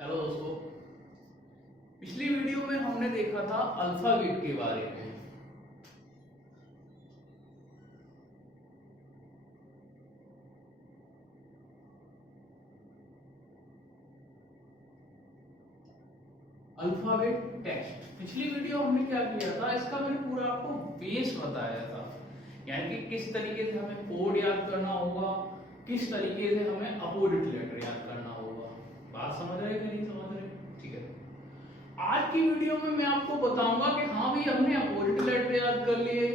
Hello दोस्तों, पिछली video में हमने देखा था अल्फाबेट के बारे में। अल्फाबेट टेक्स्ट पिछली वीडियो हमने क्या किया था, इसका मैंने पूरा आपको बेस बताया था, यानी कि किस तरीके से हमें कोड याद करना होगा, किस तरीके से हमें अपोजिट लेटर याद करना होगा। बात समझ रहे कि नहीं समझ रहे? ठीक है, आज की वीडियो में मैं आपको बताऊंगा कि हाँ भी हमने अपोजिट लेटर याद कर लिए,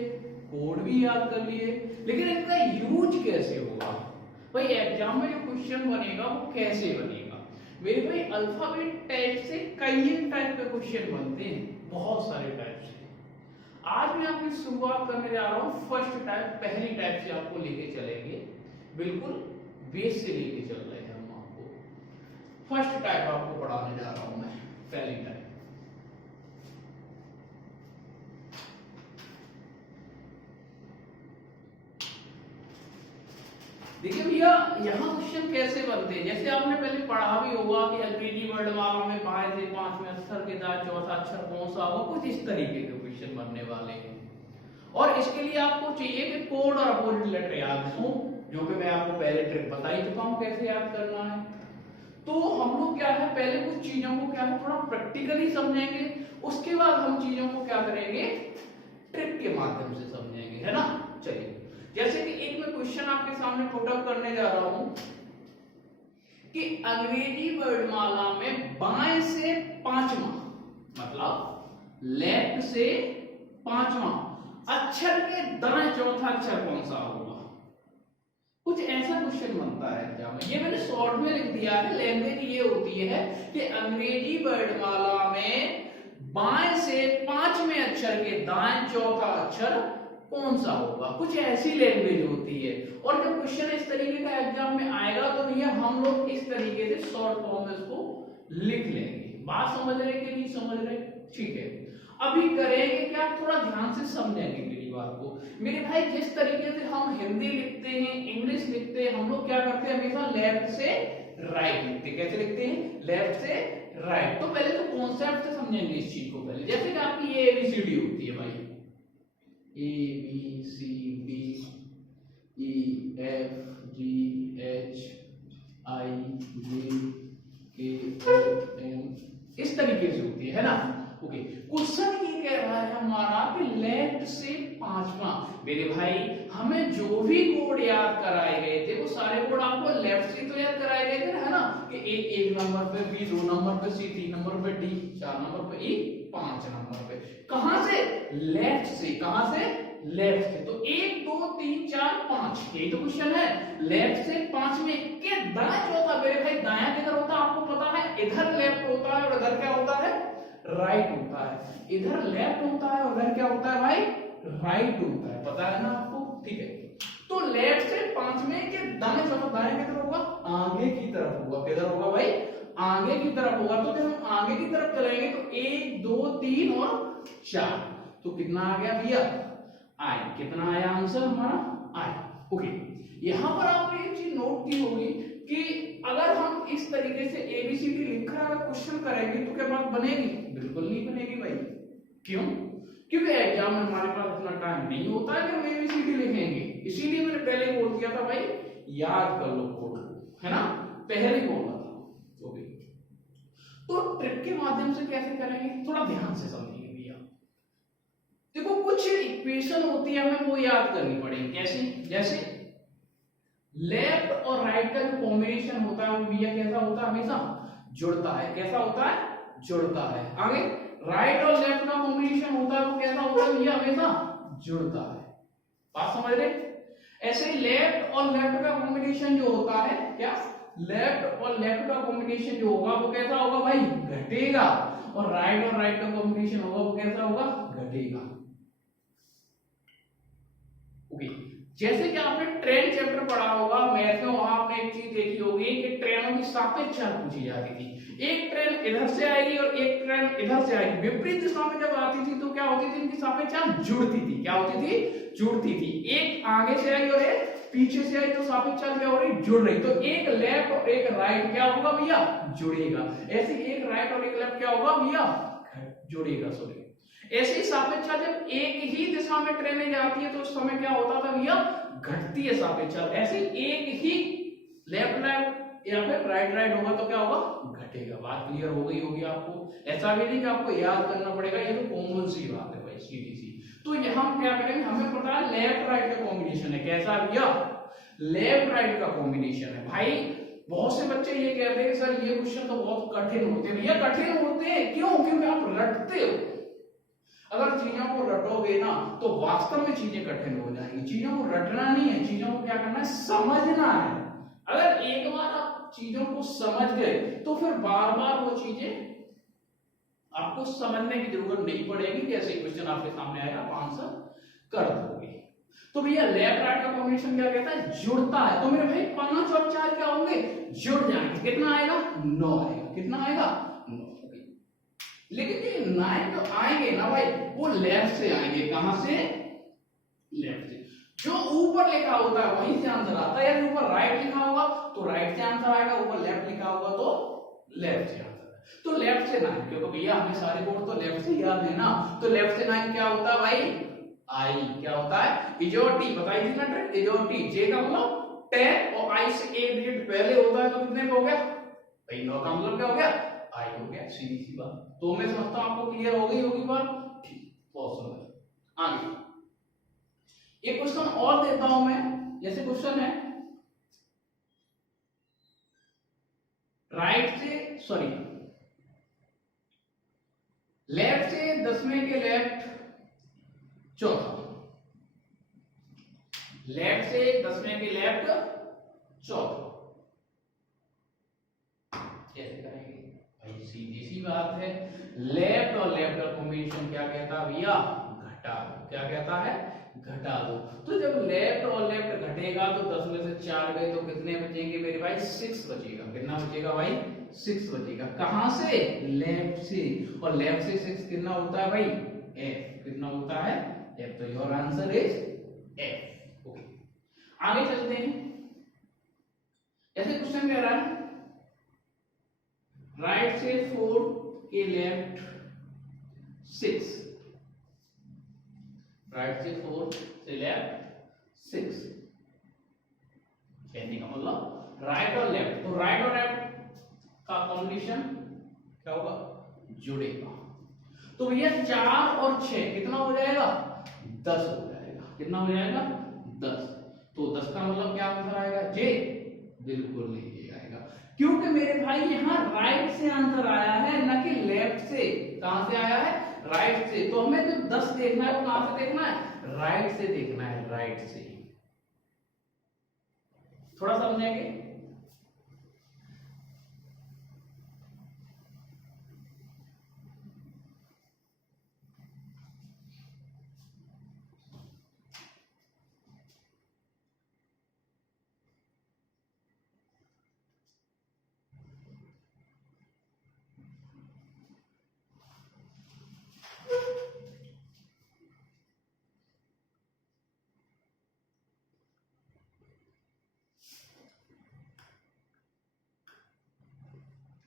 कोड भी याद कर लिए, लेकिन इनका यूज कैसे होगा भाई, एग्जाम में जो क्वेश्चन बनेगा वो कैसे बनेगा। मेरे भाई अल्फाबेट टाइप से कई टाइप के क्वेश्चन बनते हैं, बहुत सारे टाइप से। आज मैं आपकी शुरुआत करने जा रहा हूँ फर्स्ट टाइप, पहली टाइप से आपको लेके चलेंगे, बिल्कुल बेस से लेके चल रहे हैं हम आपको। फर्स्ट टाइप आपको पढ़ाने जा रहा हूं मैं, पहली टाइप। देखिए भैया, यहाँ क्वेश्चन कैसे बनते हैं, जैसे आपने पहले पढ़ा भी होगा कि अंग्रेजी वर्णमाला में बाएं से पांचवें अक्षर के साथ चौथा अक्षर कौन सा होगा, कुछ इस तरीके के क्वेश्चन बनने वाले हैं। और इसके लिए आपको चाहिए कि कोड और अपोजिट लेटर याद हो, जो कि मैं आपको पहले ट्रिक बता ही चुका हूं कैसे याद करना है। तो हम लोग क्या है, पहले कुछ चीजों को क्या है थोड़ा प्रैक्टिकली समझेंगे, उसके बाद हम चीजों को क्या करेंगे, ट्रिक के माध्यम से समझेंगे, है ना। चलिए, जैसे कि एक मैं क्वेश्चन आपके सामने पुट अप करने जा रहा हूं कि अंग्रेजी वर्णमाला में बाएं से पांचवा, मतलब लेफ्ट से पांचवा अक्षर के दाएं चौथा अक्षर कौन सा होगा, कुछ ऐसा क्वेश्चन बनता है एग्जाम में। ये मैंने शॉर्ट में लिख दिया है। लैंग्वेज ये होती है कि अंग्रेजी वर्णमाला में बाएं से पांचवें अक्षर के दाएं चौथा अक्षर कौन सा होगा, कुछ ऐसी लैंग्वेज होती है। और जब क्वेश्चन इस तरीके का एग्जाम में आएगा तो भैया हम लोग इस तरीके से शॉर्ट फॉर्म में इसको लिख लेंगे। बात समझ रहे कि नहीं समझ रहे? ठीक है, अभी करेंगे क्या, थोड़ा ध्यान से समझेंगे मेरी बात को। मेरे भाई, जिस तरीके से हम हिंदी लिखते हैं, इंग्लिश लिखते हैं, हम लोग क्या करते हैं हमेशा लेफ्ट से राइट लिखते हैं। कैसे लिखते हैं? लेफ्ट से राइट। तो पहले तो कॉन्सेप्ट से समझेंगे इस चीज को पहले। जैसे कि आपकी ये एबीसीडी होती है भाई, A B C D E F G H I J K L M, इस तरीके से होती है ना। ओके, क्वेश्चन ये कह रहा है हमारा कि लेफ्ट से पांचवा। मेरे भाई, हमें जो भी कोड याद कराए गए थे वो सारे कोड आपको लेफ्ट से तो याद कराए गए थे ना, है ना, कि एक नंबर पे बी, 2 नंबर पे सी, 3 नंबर पे डी, 4 नंबर पे ई, 5 नंबर पे। कहां से? लेफ्ट से। कहां से? लेफ्ट से। तो 1 2 3 4 5, यही तो क्वेश्चन है। लेफ्ट से पांचवें के दाएं चौथा। मेरे भाई, दायां किधर होता है आपको पता है, इधर लेफ्ट होता है और इधर क्या होता है, राइट होता है। इधर लेफ्ट होता है और इधर क्या होता है भाई, राइट होता है, पता है ना आपको। ठीक है, तो लेफ्ट से पांचवें के दाएं चौथा, दाएं किधर होगा, आगे की तरफ होगा। किधर होगा भाई, आगे की तरफ होगा। तो जब हम आगे की तरफ चलेंगे तो 1 2 3 और 4, तो कितना आ गया भैया, आई। कितना आया आंसर हमारा, आई। ओके, यहां पर आपने एक चीज नोट की होगी कि अगर हम इस तरीके से एबीसीडी लिखकर अगर क्वेश्चन करेंगे तो क्या बात बनेगी? बिल्कुल नहीं बनेगी भाई। क्यों? क्योंकि एग्जाम में हमारे पास इतना टाइम नहीं होता है कि हम एबीसीडी लिखेंगे। इसीलिए मैंने पहले बोल दिया था भाई, याद कर लो कोड, है ना, पहले बोला था। ओके, तो ट्रिक के माध्यम से कैसे करेंगे, थोड़ा ध्यान से समझिए भैया। देखो, कुछ इक्वेशन होती है हमें वो याद करनी पड़ेगी। कैसे? जैसे लेफ्ट और राइट का जो कॉम्बिनेशन होता है वो भैया कैसा होता है, हमेशा जुड़ता है। कैसा होता है? जुड़ता है। आगे राइट और लेफ्ट का कॉम्बिनेशन होता है वो कैसा होता है भैया, हमेशा जुड़ता है। बात समझ रहे? ऐसे ही लेफ्ट और लेफ्ट का कॉम्बिनेशन जो होता है, क्या, लेफ्ट और लेफ्ट का कॉम्बिनेशन जो होगा वो कैसा होगा भाई, घटेगा। और राइट का कॉम्बिनेशन होगा वो कैसा होगा, घटेगा। ओके, जैसे कि आपने ट्रेन चैप्टर पढ़ा होगा मैथ में, वहां आपने एक चीज देखी होगी कि ट्रेनों की सापेक्ष चाल पूछी जाती थी। एक ट्रेन इधर से आएगी और एक ट्रेन इधर से आएगी, विपरीत दिशा में जब आती थी तो क्या होती थी, इनकी सापेक्ष चाल जुड़ती थी। क्या होती थी? जुड़ती थी। एक आगे से आई और एक पीछे से आई तो सापेक्ष चाल क्या हो रही, जुड़ रही, तो एक लेफ्ट और एक राइट क्या होगा भैया, जुड़ेगा। ऐसे एक राइट और एक लेफ्ट क्या होगा भैया, जुड़ेगा, सॉरी। ऐसे ही सापेक्ष चाल जब एक ही दिशा में ट्रेनें जाती है तो उस समय क्या होता था भैया, घटती है सापेक्ष चाल। ऐसे एक ही लेफ्ट लेफ्ट या फिर राइट राइट होगा तो क्या होगा, घटेगा। बात क्लियर हो गई होगी आपको। ऐसा भी नहीं कि आपको याद करना पड़ेगा, ये तो कॉमन सी बात है भाई, सीधी सी। तो यहाँ हम क्या करेंगे, हमें पता है लेफ्ट राइट का कॉम्बिनेशन है। कैसा भैया, लेफ्ट राइट का कॉम्बिनेशन है। भाई बहुत से बच्चे ये कहते हैं सर ये क्वेश्चन तो बहुत कठिन होते हैं। भैया कठिन होते हैं क्यों, क्योंकि आप रटते हो। अगर चीजों को रटोगे ना तो वास्तव में चीजें कठिन हो जाएंगी। चीजों को रटना नहीं है, चीजों को क्या करना है, समझना है। अगर एक बार आप चीजों को समझ गए तो फिर बार बार वो चीजें आपको समझने की जरूरत नहीं पड़ेगी। कैसे क्वेश्चन आपके सामने आएगा आप आंसर कर दोगे। तो भैया लेफ्ट राइट का कॉम्बिनेशन क्या कहता है, जुड़ता है। तो मेरे भाई 5 और 4 क्या होंगे, जुड़ जाएंगे। कितना आएगा, 9 आएगा। कितना आएगा, 9। लेकिन ये 9 जो आएंगे ना भाई वो लेफ्ट से आएंगे। कहां से, लेफ्ट से। जो ऊपर लिखा होता है वहीं से आंसर आता है। यदि ऊपर राइट लिखा होगा तो राइट से आंसर आएगा, ऊपर लेफ्ट लिखा होगा तो लेफ्ट से आंसर। तो लेफ्ट से 9, क्योंकि भैया हमें सारे कोड तो लेफ्ट से याद है ना। तो लेफ्ट से 9 क्या होता है भाई, आई। क्या होता है, इजोटी। बताइए थी ना ट्रिक, इजोटी। जे का मतलब 10 और आई से एक डिजिट पहले होता है तो कितने पे हो गया भाई, 9 का मतलब क्या हो गया, आई हो गया। सीधी सी बात। तो मैं समझता हूं आपको क्लियर हो गई होगी बात। ठीक, बहुत सुंदर। आगे एक क्वेश्चन और देता हूं मैं। जैसे क्वेश्चन है राइट से, सॉरी लेफ्ट से 10वें के लेफ्ट चौथा, लेफ्ट से 10वें के लेफ्ट चौथा। कैसे करेंगे भाई, सीधी सी बात है। लेफ्ट और लेफ्ट का कॉम्बिनेशन क्या कहता है भैया, घटा दो। क्या कहता है, घटा दो। तो जब लेफ्ट और लेफ्ट घटेगा तो 10 में से 4 गए तो कितने बचेंगे मेरे भाई, 6 बचेगा। कितना बचेगा भाई, 6 बचेगा। कहां से, लेफ्ट से। और लेफ्ट से 6 कितना होता है भाई, एफ। कितना होता है, एफ। तो your answer is F. Okay, आगे चलते हैं। ऐसे क्वेश्चन कह रहा है राइट से 4 के लेफ्ट 6, राइट से 4 से लेफ्ट 6। कहने का मतलब राइट और लेफ्ट, तो राइट और लेफ्ट का कॉम्बिनेशन क्या होगा, जुड़ेगा। तो भैया 4 और 6 कितना हो जाएगा, 10 हो जाएगा। कितना हो जाएगा, 10। तो 10 का मतलब क्या आंसर आएगा, जे। बिल्कुल नहीं ये आएगा, क्योंकि मेरे भाई यहाँ राइट से आंसर आया है न कि लेफ्ट से। कहां से आया है, राइट से। तो हमें जो 10 देखना है वो कहां से देखना है, राइट से देखना है, राइट से। थोड़ा समझेंगे।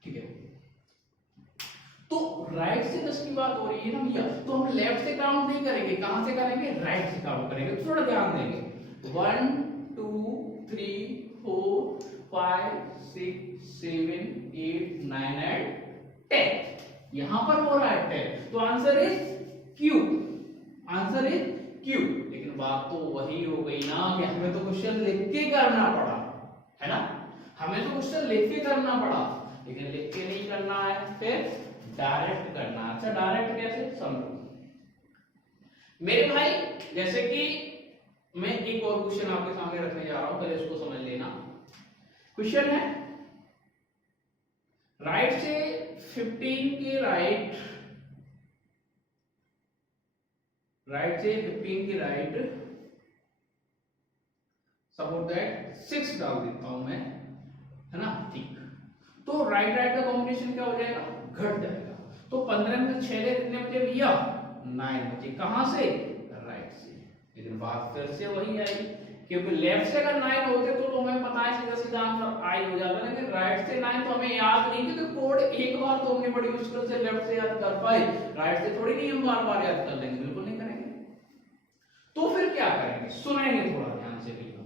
ठीक है, तो राइट से 10 की बात हो रही है ना भैया, तो हम लेफ्ट से काउंट नहीं करेंगे। कहां से करेंगे, राइट से काउंट करेंगे। तो थोड़ा ध्यान देंगे। 1 2 3 4 5 6 7 8 9 एंड 10। यहां पर हो रहा है 10, तो answer is Q. Answer is Q. लेकिन बात तो वही हो गई ना कि हमें तो क्वेश्चन लिख के करना पड़ा, है ना। हमें तो क्वेश्चन लिख के करना पड़ा, लेकिन लिख के नहीं करना है, फिर डायरेक्ट करना है। अच्छा, डायरेक्ट कैसे, समझो मेरे भाई। जैसे कि मैं एक और क्वेश्चन आपके सामने रखने जा रहा हूं, पहले इसको समझ लेना। क्वेश्चन है राइट से 15 के राइट, राइट से 15 के राइट, सपोज दैट 6 डाल देता हूं मैं, है ना। ठीक, तो राइट राइट का कॉम्बिनेशन क्या हो जाएगा, घट जाएगा। तो 15 में 6 कितने बचे भैया, 9 बचे। कहां से, राइट से। लेकिन बात फिर से वही आएगी, क्योंकि लेफ्ट से अगर 9 होते तो हमें पता है सीधा सीधा आंसर आई हो जाता, लेकिन राइट से 9 तो हमें याद नहीं, क्योंकि कोड एक बार तो हमने बड़ी मुश्किल से लेफ्ट से याद कर पाए, राइट से थोड़ी नहीं हम बार बार याद कर लेंगे, बिल्कुल नहीं करेंगे। तो फिर क्या करेंगे, सुनेंगे थोड़ा ध्यान से बिल्कुल।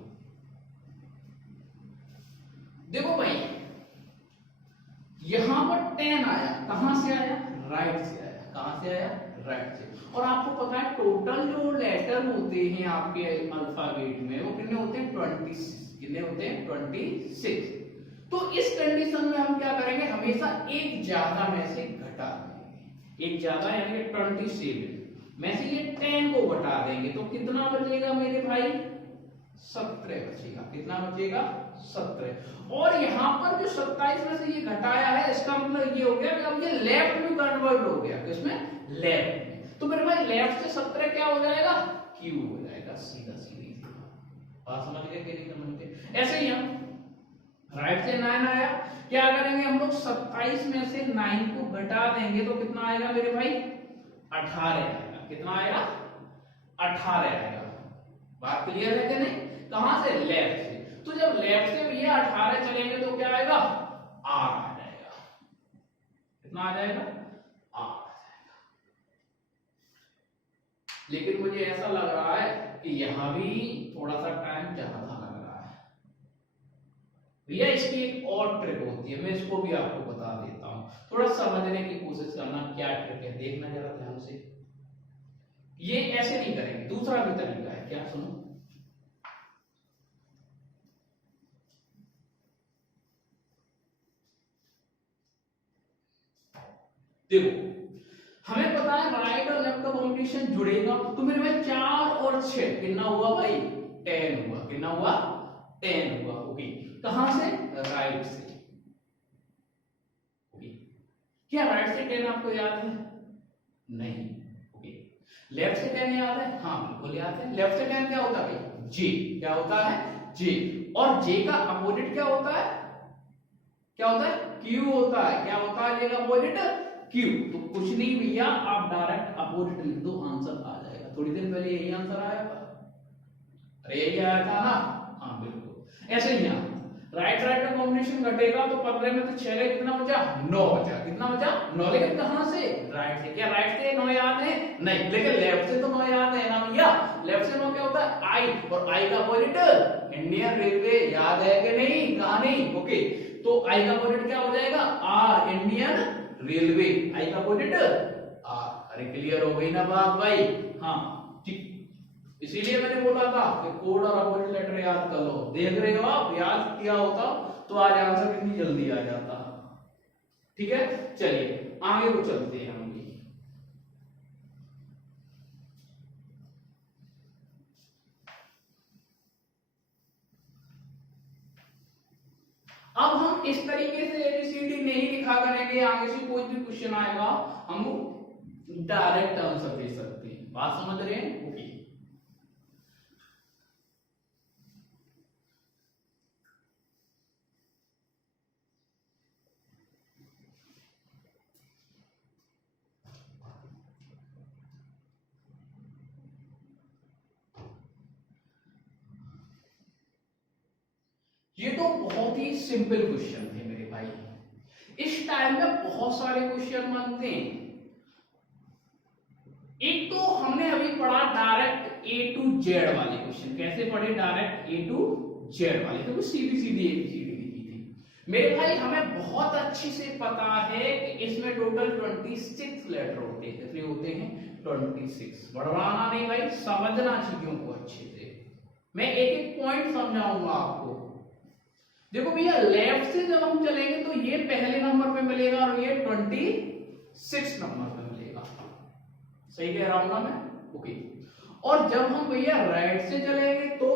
देखो भाई यहां पर 10 आया, कहां से आया, राइट से आया, कहां से आया, राइट से। और आपको पता है टोटल जो लेटर होते हैं आपके अल्फाबेट में वो कितने होते हैं, 26। कितने होते हैं, 26। तो इस कंडीशन में हम क्या करेंगे, हमेशा एक ज्यादा में से घटा देंगे, एक ज्यादा यानी कि 27 में से ये 10 को घटा देंगे तो कितना बचेगा मेरे भाई, 17 बचेगा। कितना बचेगा, 17। और यहाँ पर जो 27 में से ये घटाया है इसका मतलब ये हो गया कि अब ये लेफ्ट में कन्वर्ट हो गया, किसमें, लेफ्ट में। तो मेरे भाई लेफ्ट से 17 क्या हो जाएगा, क्यू हो जाएगा, सीधा सीधी बात समझ गए कि नहीं समझ गए। ऐसे ही हम राइट से 9 आया, क्या करेंगे हम लोग 27 में से 9 को घटा देंगे तो कितना आएगा मेरे भाई, 18 आएगा। कितना आएगा, 18 आएगा। बात क्लियर है कि नहीं, कहां से, लेफ्ट से। तो जब लेफ्ट से भैया 18 चलेंगे तो क्या आएगा, आर आ जाएगा। कितना आ जाएगा, आर आ जाएगा। लेकिन मुझे ऐसा लग रहा है कि यहां भी थोड़ा सा टाइम ज्यादा लग रहा है भैया। इसकी एक और ट्रिक होती है, मैं इसको भी आपको बता देता हूं, थोड़ा समझने की कोशिश करना क्या ट्रिक है, देखना जरा ध्यान से। ये ऐसे नहीं करेंगे, दूसरा भी तरीका है, क्या सुनो। देखो हमें पता है राइट और लेफ्ट का कॉम्बिनेशन जुड़ेगा, तो मेरे भाई 4 और 6 कितना हुआ भाई, 10 हुआ। कितना हुआ, 10 हुआ। ओके, कहां से, राइट से। ओके, क्या राइट से 10 आपको याद है, नहीं। ओके, लेफ्ट से 10 याद है, हाँ बिल्कुल याद है। लेफ्ट से 10 क्या होता है भाई, जे। क्या होता है, जे। और जे का अपोजिट क्या होता है, क्या होता है, क्यू होता है। क्या होता है जे का अपोजिट, क्यू। तो कुछ नहीं भैया, आप डायरेक्ट अपोजिट लिख दो, आंसर आ जाएगा। थोड़ी देर पहले यही आंसर आया था, अरे यही आया था ना, हाँ बिल्कुल। ऐसे ही यहाँ राइट राइट का कॉम्बिनेशन घटेगा तो 15 में तो 6 गए, कितना बचा, 9 बचा। कितना बचा, 9। लेकिन कहां से, राइट से। क्या राइट से 9 याद है, नहीं। लेकिन लेफ्ट से तो 9 याद है ना भैया। लेफ्ट से 9 क्या होता है, आई। और आई का अपोजिट इंडियन रेलवे, याद है कि नहीं, कहा नहीं। ओके, तो आई का अपोजिट क्या हो जाएगा, आर, इंडियन रेलवे। आई का अपोजिट आर। अरे क्लियर हो गई ना बात भाई, हाँ ठीक। इसीलिए मैंने बोला था कि कोड और अपोजिट लेटर याद कर लो। देख रहे हो आप, याद किया होता तो आज आंसर कितनी जल्दी आ जाता। ठीक है, चलिए आगे को चलते हैं हम भी। अब हम इस तरीके से एबीसीडी नहीं लिखा करेंगे, आगे से कोई भी क्वेश्चन आएगा हम डायरेक्ट आंसर दे सकते हैं। बात समझ रहे हैं, ओके। ये तो बहुत ही सिंपल क्वेश्चन थे मेरे भाई। इस टाइम में बहुत सारे क्वेश्चन बनते हैं। एक तो हमने अभी पढ़ा डायरेक्ट ए टू जेड वाले क्वेश्चन। कैसे पढ़े, डायरेक्ट ए टू जेड वाले, तो सीधी सीधी एबीसीडी लिखी थी मेरे भाई। हमें बहुत अच्छी से पता है कि इसमें टोटल 26 लेटर होते हैं। कितने होते हैं, 26। बढ़वाना नहीं भाई, समझना चीजों को अच्छे से। मैं एक एक पॉइंट समझाऊंगा आपको। देखो भैया, लेफ्ट से जब हम चलेंगे तो ये पहले नंबर पे मिलेगा और ये 26 नंबर पे मिलेगा। सही कह रहा हूं ना मैं, ओके। और जब हम भैया राइट से चलेंगे तो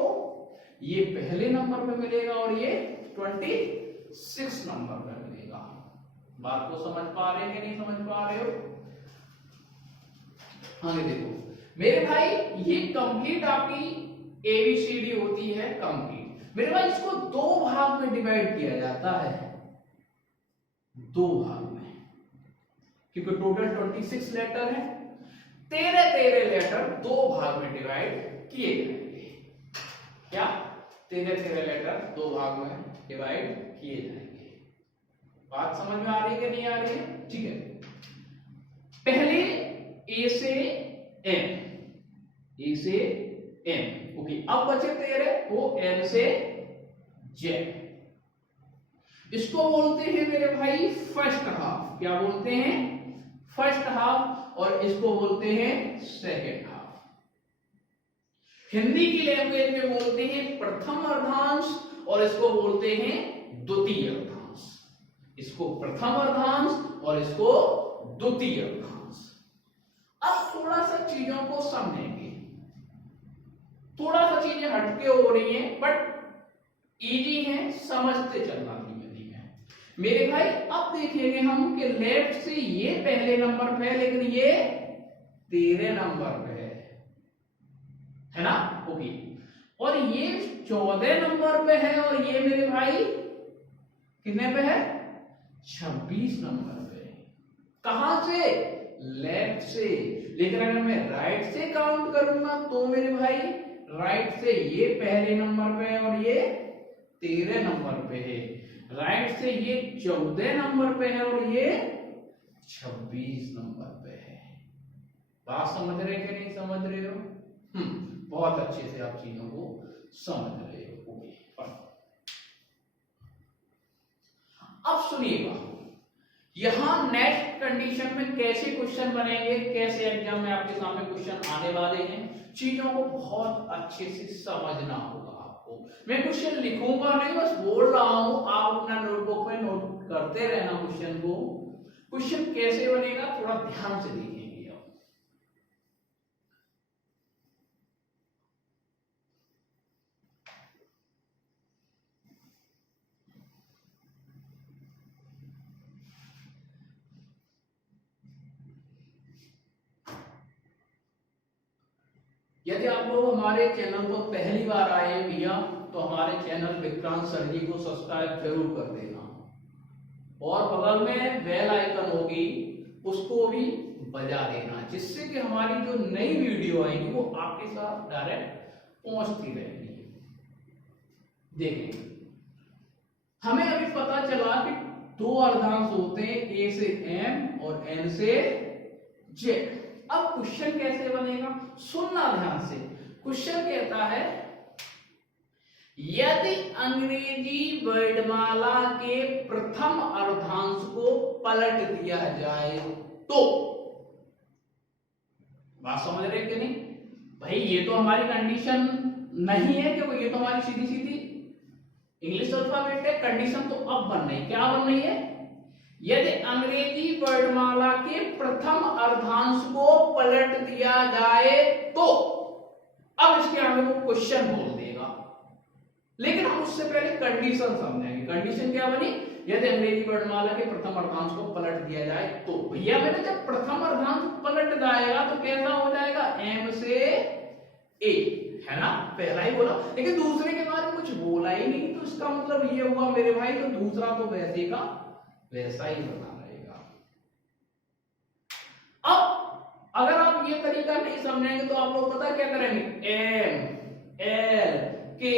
ये पहले नंबर पे मिलेगा और ये 26 नंबर पे मिलेगा। बात को समझ पा रहे हैं कि नहीं समझ पा रहे हो। आगे देखो मेरे भाई, ये कंप्लीट आपकी एबीसीडी होती है कंप्लीट। मेरे भाई इसको 2 भाग में डिवाइड किया जाता है, 2 भाग में, क्योंकि टोटल 26 लेटर है। 13 लेटर 2 भाग में डिवाइड किए जाएंगे। क्या 13 लेटर दो भाग में डिवाइड किए जाएंगे। बात समझ में आ रही है कि नहीं आ रही है? ठीक है, पहले ए से एम, ओके। अब बचे 13 वो एन से जेड। इसको बोलते हैं मेरे भाई फर्स्ट हाफ। क्या बोलते हैं? First half. और इसको बोलते हैं सेकेंड हाफ। हिंदी की लैंग्वेज में बोलते हैं प्रथम अर्धांश और इसको बोलते हैं द्वितीय अर्धांश। इसको प्रथम अर्धांश और इसको द्वितीय अर्धांश। अब थोड़ा सा चीजों को समझेंगे, थोड़ा सा चीजें हटके हो रही हैं बट इजी है, समझते चलना धीमे धीमे मेरे भाई। अब देखेंगे हम कि लेफ्ट से ये पहले नंबर पे है लेकिन ये 13 नंबर पे है ना, ओके। और ये 14 नंबर पे है और ये मेरे भाई कितने पे है? 26 नंबर पे। कहां से? लेफ्ट से। लेकिन अगर मैं राइट से काउंट करूंगा तो मेरे भाई राइट से ये पहले नंबर पे है और ये 13 नंबर पे है। राइट से ये 14 नंबर पे है और ये 26 नंबर पे है। बात समझ रहे कि नहीं समझ रहे हो? बहुत अच्छे से आप चीजों को समझ रहे हो, ओके। अब सुनिएगा, यहां नेक्स्ट कंडीशन में कैसे क्वेश्चन बनेंगे, कैसे एग्जाम में आपके सामने क्वेश्चन आने वाले हैं, चीजों को बहुत अच्छे से समझना होगा आपको। मैं क्वेश्चन लिखूंगा नहीं, बस बोल रहा हूं, आप अपना नोटबुक में नोट करते रहना क्वेश्चन को। क्वेश्चन कैसे बनेगा थोड़ा ध्यान से देखिएगा। यदि आप लोग हमारे चैनल पर पहली बार आए हैं भैया तो हमारे चैनल विक्रांत सर जी को सब्सक्राइब जरूर कर देना और बगल में बेल आइकन होगी उसको भी बजा देना, जिससे कि हमारी जो नई वीडियो आएगी वो आपके साथ डायरेक्ट पहुंचती रहेगी। देखिए, हमें अभी पता चला कि दो अर्धांश होते हैं, ए से एम और एन से जेड। अब क्वेश्चन कैसे बनेगा सुनना ध्यान से। क्वेश्चन कहता है यदि अंग्रेजी वर्णमाला के प्रथम अर्धांश को पलट दिया जाए तो। बात समझ रहे कि नहीं भाई? ये तो हमारी कंडीशन नहीं है कि ये तो हमारी सीधी सीधी इंग्लिश अल्फाबेट है। कंडीशन तो अब बन रही, क्या बन रही है? यदि अंग्रेजी वर्णमाला के प्रथम अर्धांश को पलट दिया जाए तो। अब इसके आगे वो क्वेश्चन बोल देगा, लेकिन हम उससे पहले कंडीशन समझेंगे। कंडीशन क्या बनी? यदि अंग्रेजी वर्णमाला के प्रथम अर्धांश को पलट दिया जाए तो। भैया मैंने जब प्रथम अर्धांश पलट जाएगा तो कैसा हो जाएगा? एम से ए, है ना, पहला ही बोला, लेकिन दूसरे के बारे में कुछ बोला ही नहीं, तो इसका मतलब ये हुआ मेरे भाई तो दूसरा तो वैसे का वैसा ही बना रहेगा। अब अगर आप ये तरीका नहीं समझेंगे तो आप लोग पता क्या करेंगे? एम एल के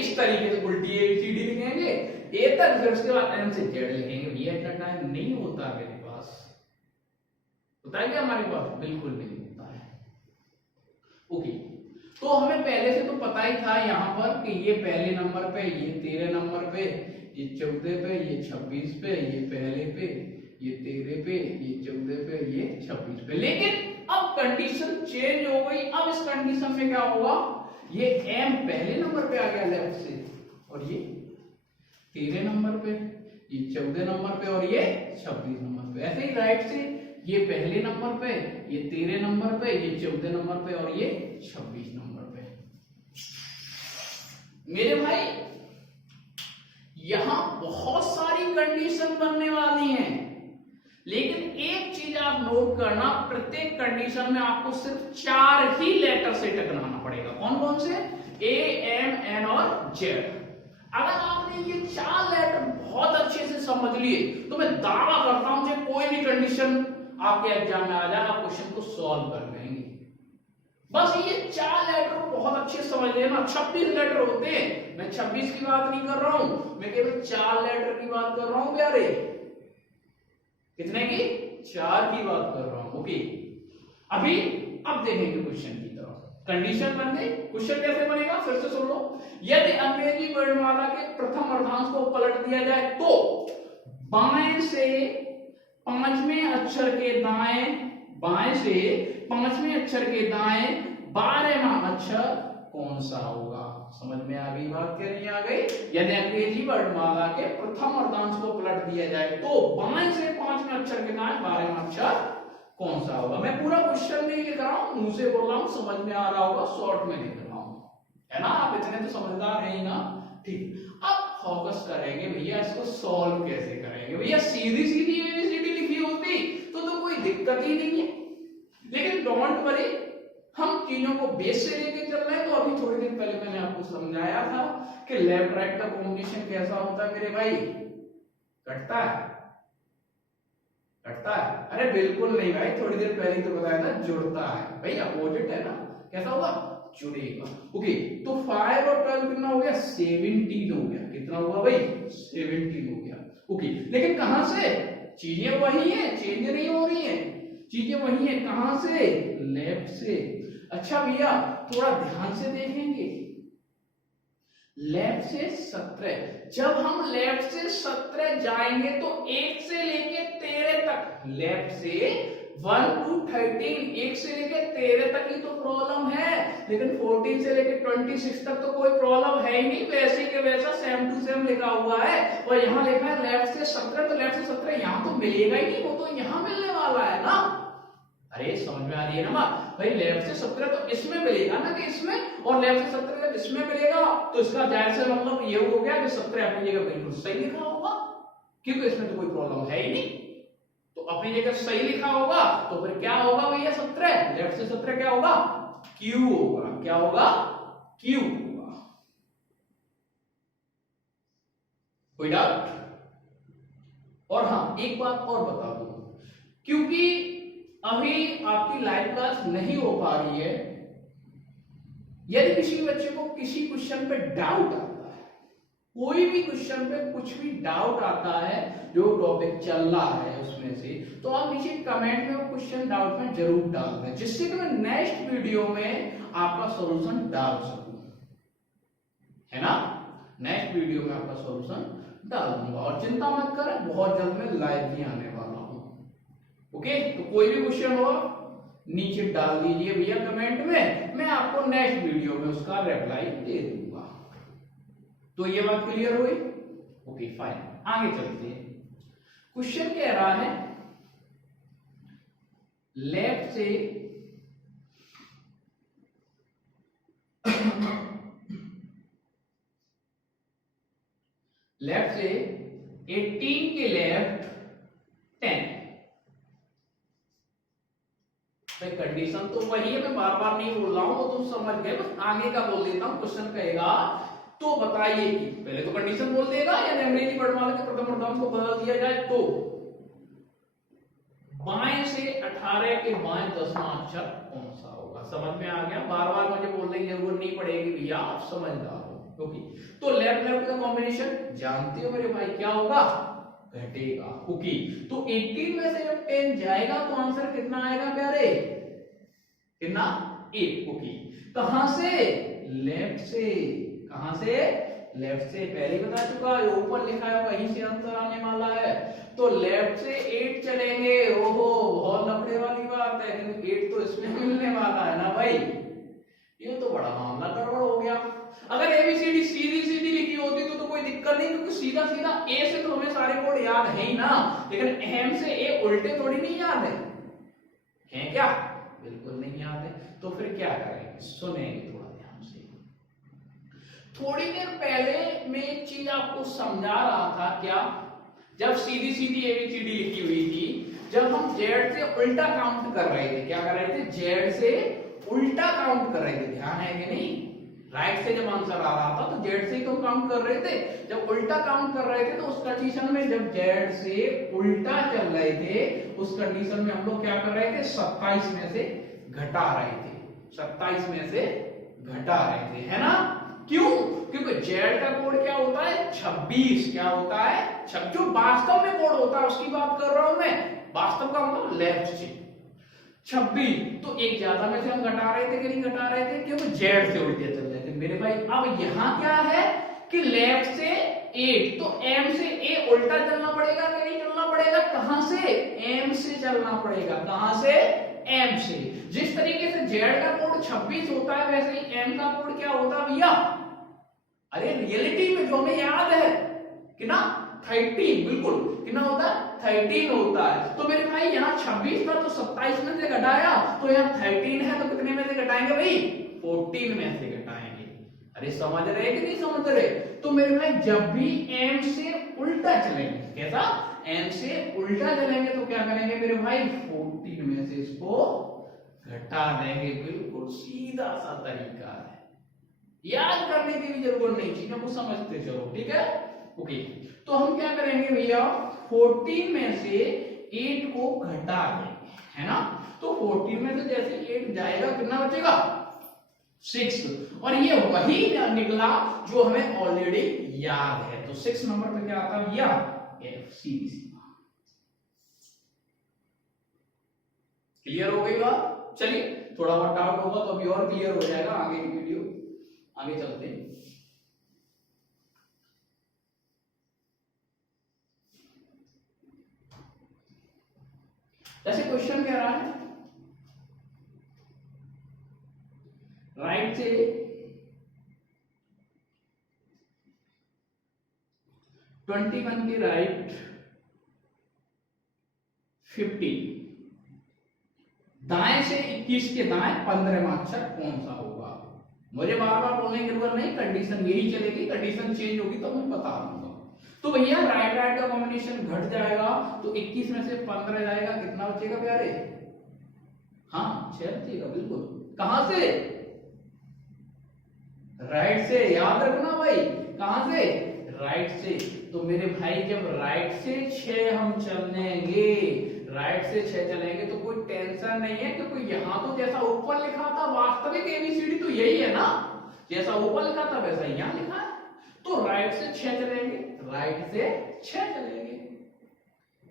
इस तरीके से उल्टी एबीसीडी लिखेंगे ए तक, फिर उसके बाद एम से जेड लिखेंगे। ये इतना टाइम नहीं होता मेरे पास, होता है क्या हमारे पास? बिल्कुल नहीं होता है, ओके। तो हमें पहले से तो पता ही था यहाँ पर कि ये पहले नंबर पे, ये 13 नंबर पे, ये 14 पे, ये 26 पे, ये पहले पे, ये 13 पे, ये 14 पे, ये 26 पे। लेकिन अब कंडीशन चेंज हो गई। अब इस कंडीशन में क्या होगा? ये एम पहले नंबर पे आ गया लेफ्ट से और ये 13 नंबर पे, ये 14 नंबर पे और ये 26 नंबर पे। ऐसे ही राइट से ये पहले नंबर पे, ये 13 नंबर पे, ये 14 नंबर पे और ये 26 नंबर पे। मेरे भाई यहां बहुत सारी कंडीशन बनने वाली हैं, लेकिन एक चीज आप नोट करना, प्रत्येक कंडीशन में आपको सिर्फ 4 ही लेटर से टकराना पड़ेगा। कौन कौन से? ए, एम, एन और जेड। अगर आपने ये 4 लेटर बहुत अच्छे से समझ लिए तो मैं दावा करता हूं कि कोई भी कंडीशन आपके एग्जाम में आ जाए आप क्वेश्चन को सॉल्व कर लेंगे। बस ये 4 लेटर बहुत अच्छे से समझ लेना। 26 लेटर होते हैं, मैं 26 की बात नहीं कर रहा हूं, मैं केवल 4 लेटर की बात कर रहा हूं प्यारे। कितने की? 4 की बात कर रहा हूं। ओके, अभी अब देखेंगे क्वेश्चन की तरफ। कंडीशन बन गई, क्वेश्चन कैसे बनेगा फिर से सुन लो। यदि अंग्रेजी वर्णमाला के प्रथम अर्धांश को पलट दिया जाए तो बाएं से पांचवें अक्षर के दाएं, बाएं से पांचवें अक्षर के दाएं 12वां अक्षर कौन सा होगा? समझ में आ गई बात? क्या नहीं आ गई? यदि अंग्रेजी वर्णमाला के प्रथम अर्धांश को पलट दिया जाए तो बाएं से पांचवें अक्षर के दाएं 12वां अक्षर कौन सा होगा? मैं पूरा क्वेश्चन नहीं लिख रहा हूं, मुंह से बोल रहा हूं, समझ में आ रहा होगा, शॉर्ट में लिख रहा हूं, है ना? आप इतने तो समझदार हैं ही ना। ठीक, अब फोकस करेंगे भैया इसको सॉल्व कैसे करेंगे। भैया सीधी सीधी एबीसीडी लिखी होती तो कोई दिक्कत ही नहीं है, लेकिन डोंट वरी, हम चीजों को बेस से लेके चल रहे हैं। तो अभी थोड़ी देर पहले मैंने आपको समझाया था कि लेफ्ट राइट का कॉम्बिनेशन कैसा होता है मेरे भाई? कटता है, कटता है? अरे बिल्कुल नहीं भाई, थोड़ी देर पहले तो बताया था जुड़ता है भाई, अपोजिट है ना। कैसा होगा? जुड़ेगा। ओके, तो 5 और 12 कितना हो गया? 17 हो गया। कितना हुआ भाई? 17 हो गया। ओके, लेकिन कहां से? चीजें वही है, चेंज नहीं हो रही है, चीजें वही है। कहां से? लेफ्ट से। अच्छा भैया थोड़ा ध्यान से देखेंगे, लेफ्ट से 17, जब हम लेफ्ट से 17 जाएंगे तो 1 से लेके 13 तक, लेफ्ट से 1 to 13, 1 से लेके 13 तक ही तो प्रॉब्लम है, लेकिन 14 से लेके 26 तक तो कोई प्रॉब्लम है ही नहीं, वैसे के वैसा सेम टू सेम लिखा हुआ है। और यहाँ लिखा है लेफ्ट से 17, तो लेफ्ट से 17 यहाँ तो मिलेगा ही नहीं, वो तो यहाँ मिलने वाला है ना। अरे समझ में आ रही है ना बात भाई? लेफ्ट से 17 तो इसमें मिलेगा ना, कि इसमें, और लेफ्ट से 17 जब इसमें मिलेगा तो इसका जाहिर से मतलब ये हो गया कि 17 अपनी जगह बिल्कुल सही लिखा होगा, क्योंकि इसमें तो कोई प्रॉब्लम है ही नहीं, तो अपनी जगह सही लिखा होगा। तो फिर क्या होगा भैया? 17 लेफ्ट से 17 क्या होगा? क्यू होगा। क्या होगा? क्यू होगा। कोई डाउट? और हाँ एक बात और बता दूं, क्योंकि अभी आपकी लाइव क्लास नहीं हो पा रही है, यदि किसी बच्चे को किसी क्वेश्चन पे डाउट आता है, कोई भी क्वेश्चन पे कुछ भी डाउट आता है, जो टॉपिक चल रहा है उसमें से, तो आप नीचे कमेंट में वो क्वेश्चन डाउट में जरूर डाल दें, जिससे कि मैं नेक्स्ट वीडियो में आपका सॉल्यूशन डाल सकूं, है ना? नेक्स्ट वीडियो में आपका सॉल्यूशन डाल दूंगा। और चिंता मत करें, बहुत जल्द मैं लाइव भी आने वाला हूं। ओके, तो कोई भी क्वेश्चन हो नीचे डाल दीजिए भैया कमेंट में, मैं आपको नेक्स्ट वीडियो में उसका रिप्लाई दे दूंगा। तो ये बात क्लियर हुई? ओके फाइन, आगे चलते हैं। क्वेश्चन कह रहा है लेफ्ट से लेफ्ट से 18 के लेफ्ट 10। कंडीशन तो वही है, मैं बार बार नहीं बोल रहा हूं, वो तुम समझ गए, बस आगे का बोल देता हूं। क्वेश्चन कहेगा तो बताइए कि, पहले तो कंडीशन बोल देगा, या अंग्रेजी वर्णमाला के प्रथम अर्धांश को बदल दिया जाए तो बाएं से 18 के बाएं 10वां अक्षर कौन सा होगा? समझ में आ गया? बार बार मुझे बोलने की जरूरत नहीं पड़ेगी भैया, आप समझदार हो। ओके, तो लेफ्ट लेफ्ट का कॉम्बिनेशन जानते हो मेरे भाई, क्या होगा? घटेगा। ओके, तो 18 में से जब 10 जाएगा तो आंसर कितना आएगा प्यारे? कितना? 8। ओके, कहां से? लेफ्ट से। कहां से? लेफ्ट से। पहले बता चुका है, ऊपर लिखा है वहीं से आंसर आने वाला है, तो लेफ्ट से 8 चलेंगे। ओहो, बहुत लफड़े वाली बात है, क्योंकि 8 तो इसमें मिलने वाला है ना भाई, ये तो बड़ा मामला गड़बड़ हो गया। अगर एबीसीडी सीधी सीधी लिखी होती तो कोई दिक्कत नहीं, क्योंकि सीधा सीधा ए से तो हमें सारे कोड याद है ही ना, लेकिन एम से ए उल्टे थोड़ी नहीं याद है क्या? बिल्कुल नहीं याद है। तो फिर क्या करेंगे? सुनेंगे थोड़ा ध्यान से। थोड़ी देर पहले मैं एक चीज आपको समझा रहा था, क्या? जब सीधी सीधी एबीसीडी लिखी हुई थी, जब हम जेड से उल्टा काउंट कर रहे थे, क्या कर रहे थे? जेड से उल्टा काउंट कर रहे थे, ध्यान है कि नहीं? राइट से जब आंसर आ रहा था तो जेड से ही तो काउंट कर रहे थे, जब उल्टा काउंट कर रहे थे तो उस कंडीशन में जब जेड से उल्टा चल रहे थे, उस कंडीशन में हम लोग क्या कर रहे थे? 27 में से घटा रहे थे। 27 में से घटा रहे थे, है ना? क्यों? क्योंकि जेड का कोड क्या होता है 26। क्या होता है? जो वास्तव में कोड होता है उसकी बात कर रहा हूं मैं। वास्तव का मतलब लेफ्ट से 26। तो एक ज्यादा में से हम घटा रहे थे कि नहीं घटा रहे थे? क्योंकि जेड से उल्टे चल रहे थे मेरे भाई। अब यहां क्या है कि लेफ्ट से 8, तो एम से ए उल्टा चलना पड़ेगा कि नहीं चलना पड़ेगा? कहां से? एम से चलना पड़ेगा। कहां से? एम से। जिस तरीके से जेड का कोड 26 होता है वैसे ही एम का कोड क्या होता है भैया? अरे रियलिटी में जो हमें याद है कि ना 13, बिल्कुल कितना होता है? 13 होता है। तो मेरे भाई यहाँ 26 था तो 27 में से घटाया, तो यहाँ 13 है तो कितने में से घटाएंगे भाई? 14 में से घटाएंगे। अरे समझ रहे कि नहीं समझ रहे? तो मेरे भाई जब भी एम से उल्टा चलेंगे, कैसा? एम से उल्टा चलेंगे तो क्या करेंगे मेरे भाई? 14 में से इसको घटा देंगे। बिल्कुल सीधा सा तरीका है, याद करने की भी जरूरत नहीं, चीजों को समझते चलो, ठीक है? ओके, तो हम क्या करेंगे भैया? 14 में से 8 को घटा देंगे, है ना? तो 14 में से जैसे 8 जाएगा कितना बचेगा? 6। और ये वही निकला जो हमें ऑलरेडी याद है। तो 6 नंबर पे क्या आता है भैया? एफ। सीधी सी क्लियर हो गई बात? चलिए, थोड़ा बहुत डाउट होगा तो अभी और क्लियर हो जाएगा आगे की वीडियो। आगे चलते हैं। जैसे क्वेश्चन कह रहा है राइट से 21 की राइट 50, दाएं से 21 के दाएं 15वां अक्षर कौन सा होगा? मुझे बार बार बोलने की जरूरत नहीं, कंडीशन यही चलेगी। कंडीशन चेंज होगी तो मैं बता दूंगा। तो भैया राइट राइट का कॉम्बिनेशन घट जाएगा तो 21 में से 15 जाएगा, कितना बचेगा प्यारे? हाँ 6 बचेगा, बिल्कुल। कहां से? राइट से, याद रखना भाई। कहां से? राइट से। तो मेरे भाई जब राइट से 6 हम चलेंगे, राइट से 6 चलेंगे तो कोई टेंशन नहीं है, क्योंकि यहां तो जैसा ऊपर लिखा था वास्तविक एबीसीडी तो यही है ना, जैसा ऊपर लिखा था वैसा यहां लिखा है। तो राइट से 6 चलेंगे, राइट से 6 चलेंगे,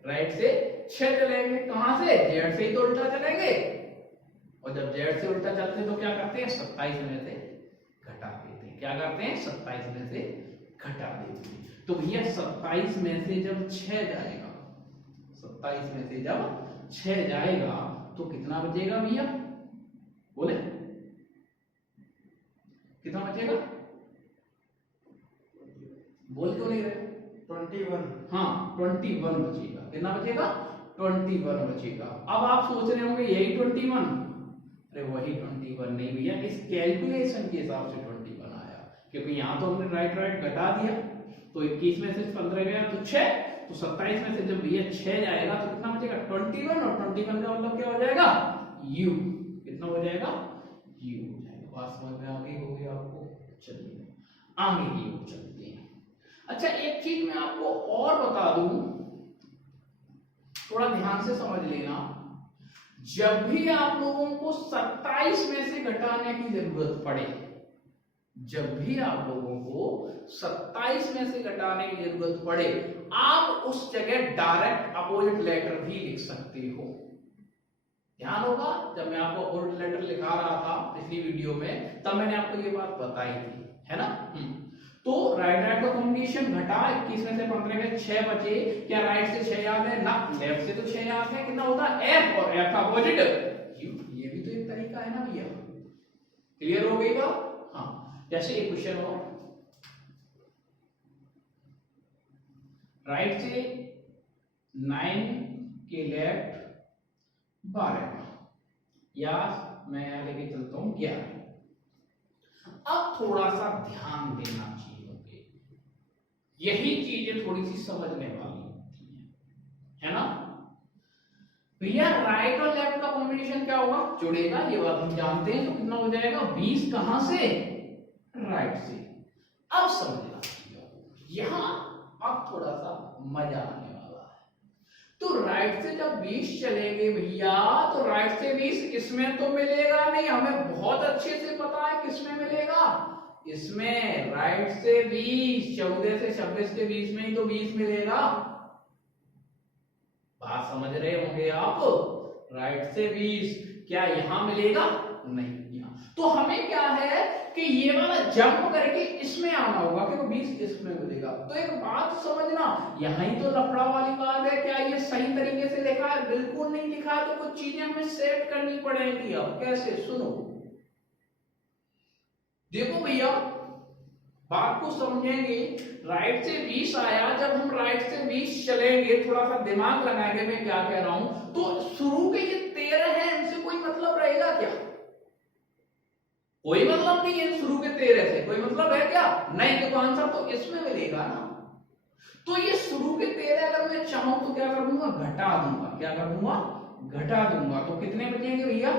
राइट से 6 चलेंगे। कहां से? जेड से ही तो उल्टा चलेंगे। और जब जेड से उल्टा चलते हैं तो क्या करते हैं? 27 में से घटा देते हैं। क्या करते हैं? 27 में से घटा देते हैं। तो भैया 27 में से जब 6 जाएगा, 27 में से जब 6 जाएगा तो कितना बचेगा भैया? बोले कितना बचेगा? बोल क्यों नहीं रहे? 21। हाँ 21 बचेगा। कितना बचेगा? 21 बचेगा। अब आप सोच रहे होंगे यही 21? अरे वही 21 नहीं भैया, इस कैलकुलेशन के हिसाब से 21 आया, क्योंकि यहां तो हमने राइट राइट घटा दिया। तो 21 में से 15 गया तो 6, तो 27 में से जब भैया 6 जाएगा तो कितना बचेगा? 21। और 21 का मतलब क्या हो जाएगा? यू। कितना हो जाएगा? यू हो जाएगा। बात समझ में आ गई होगी आपको? चलिए आगे की ओर चलते हैं। अच्छा एक चीज मैं आपको और बता दूं, थोड़ा ध्यान से समझ लेना। जब भी आप लोगों को 27 में से घटाने की जरूरत पड़े, जब भी आप लोगों को 27 में से घटाने की जरूरत पड़े, आप उस जगह डायरेक्ट अपोजिट लेटर भी लिख सकते हो। ध्यान होगा जब मैं आपको अपोजिट लेटर लिखा रहा था पिछली वीडियो में, तब मैंने आपको ये बात बताई थी, है ना? तो राइट राइट का कॉम्बिनेशन घटा, 21 में से 15 के 6 बचे। क्या राइट से 6 याद है ना? लेफ्ट से तो 6 याद है। कितना होता है? एफ, और एफ का अपोजिट यू। ये भी तो एक तरीका है ना भैया। क्लियर हो गई बात? हाँ, जैसे एक क्वेश्चन हो, राइट से 9 के लेफ्ट 12, या मैं यहां लेके चलता हूं 11। अब थोड़ा सा ध्यान देना चीजों पे, यही चीजें थोड़ी सी समझने वाली होती है ना भैया? राइट और लेफ्ट का कॉम्बिनेशन क्या होगा? जुड़ेगा, ये बात हम जानते हैं। तो कितना हो जाएगा? 20 कहां से? राइट से। अब समझना चीजों, यहां अब थोड़ा सा मजा आने वाला है। तो राइट से जब 20 चलेंगे भैया, तो राइट से 20 इसमें तो मिलेगा नहीं, हमें बहुत अच्छे से पता है किसमें मिलेगा, इसमें। राइट से 20, 14 से 26 के बीच में ही तो 20 मिलेगा। बात समझ रहे होंगे आप? राइट से 20 क्या यहां मिलेगा? नहीं यहां। तो हमें क्या है कि ये वाला जंप करके इसमें आना होगा, क्योंकि 20 इसमें मिलेगा। तो एक बात समझना, यहां ही तो लफड़ा वाली बात है। क्या ये सही तरीके से लिखा है? बिल्कुल नहीं लिखा है। तो कुछ चीजें हमें सेट करनी पड़ेगी। अब कैसे? सुनो, देखो भैया, बात को समझेंगे। राइट से 20 आया, जब हम राइट से 20 चलेंगे, थोड़ा सा दिमाग लगाएंगे मैं क्या कह रहा हूं, तो शुरू के ये 13 है, इनसे कोई मतलब रहेगा क्या? कोई मतलब नहीं है। शुरू के 13 से कोई मतलब है क्या? नहीं। देखो आंसर तो इसमें मिलेगा ना। तो ये शुरू के 13 अगर मैं चाहूं तो क्या कर दूंगा? घटा दूंगा। क्या कर दूंगा? घटा दूंगा। तो कितने बचेंगे भैया?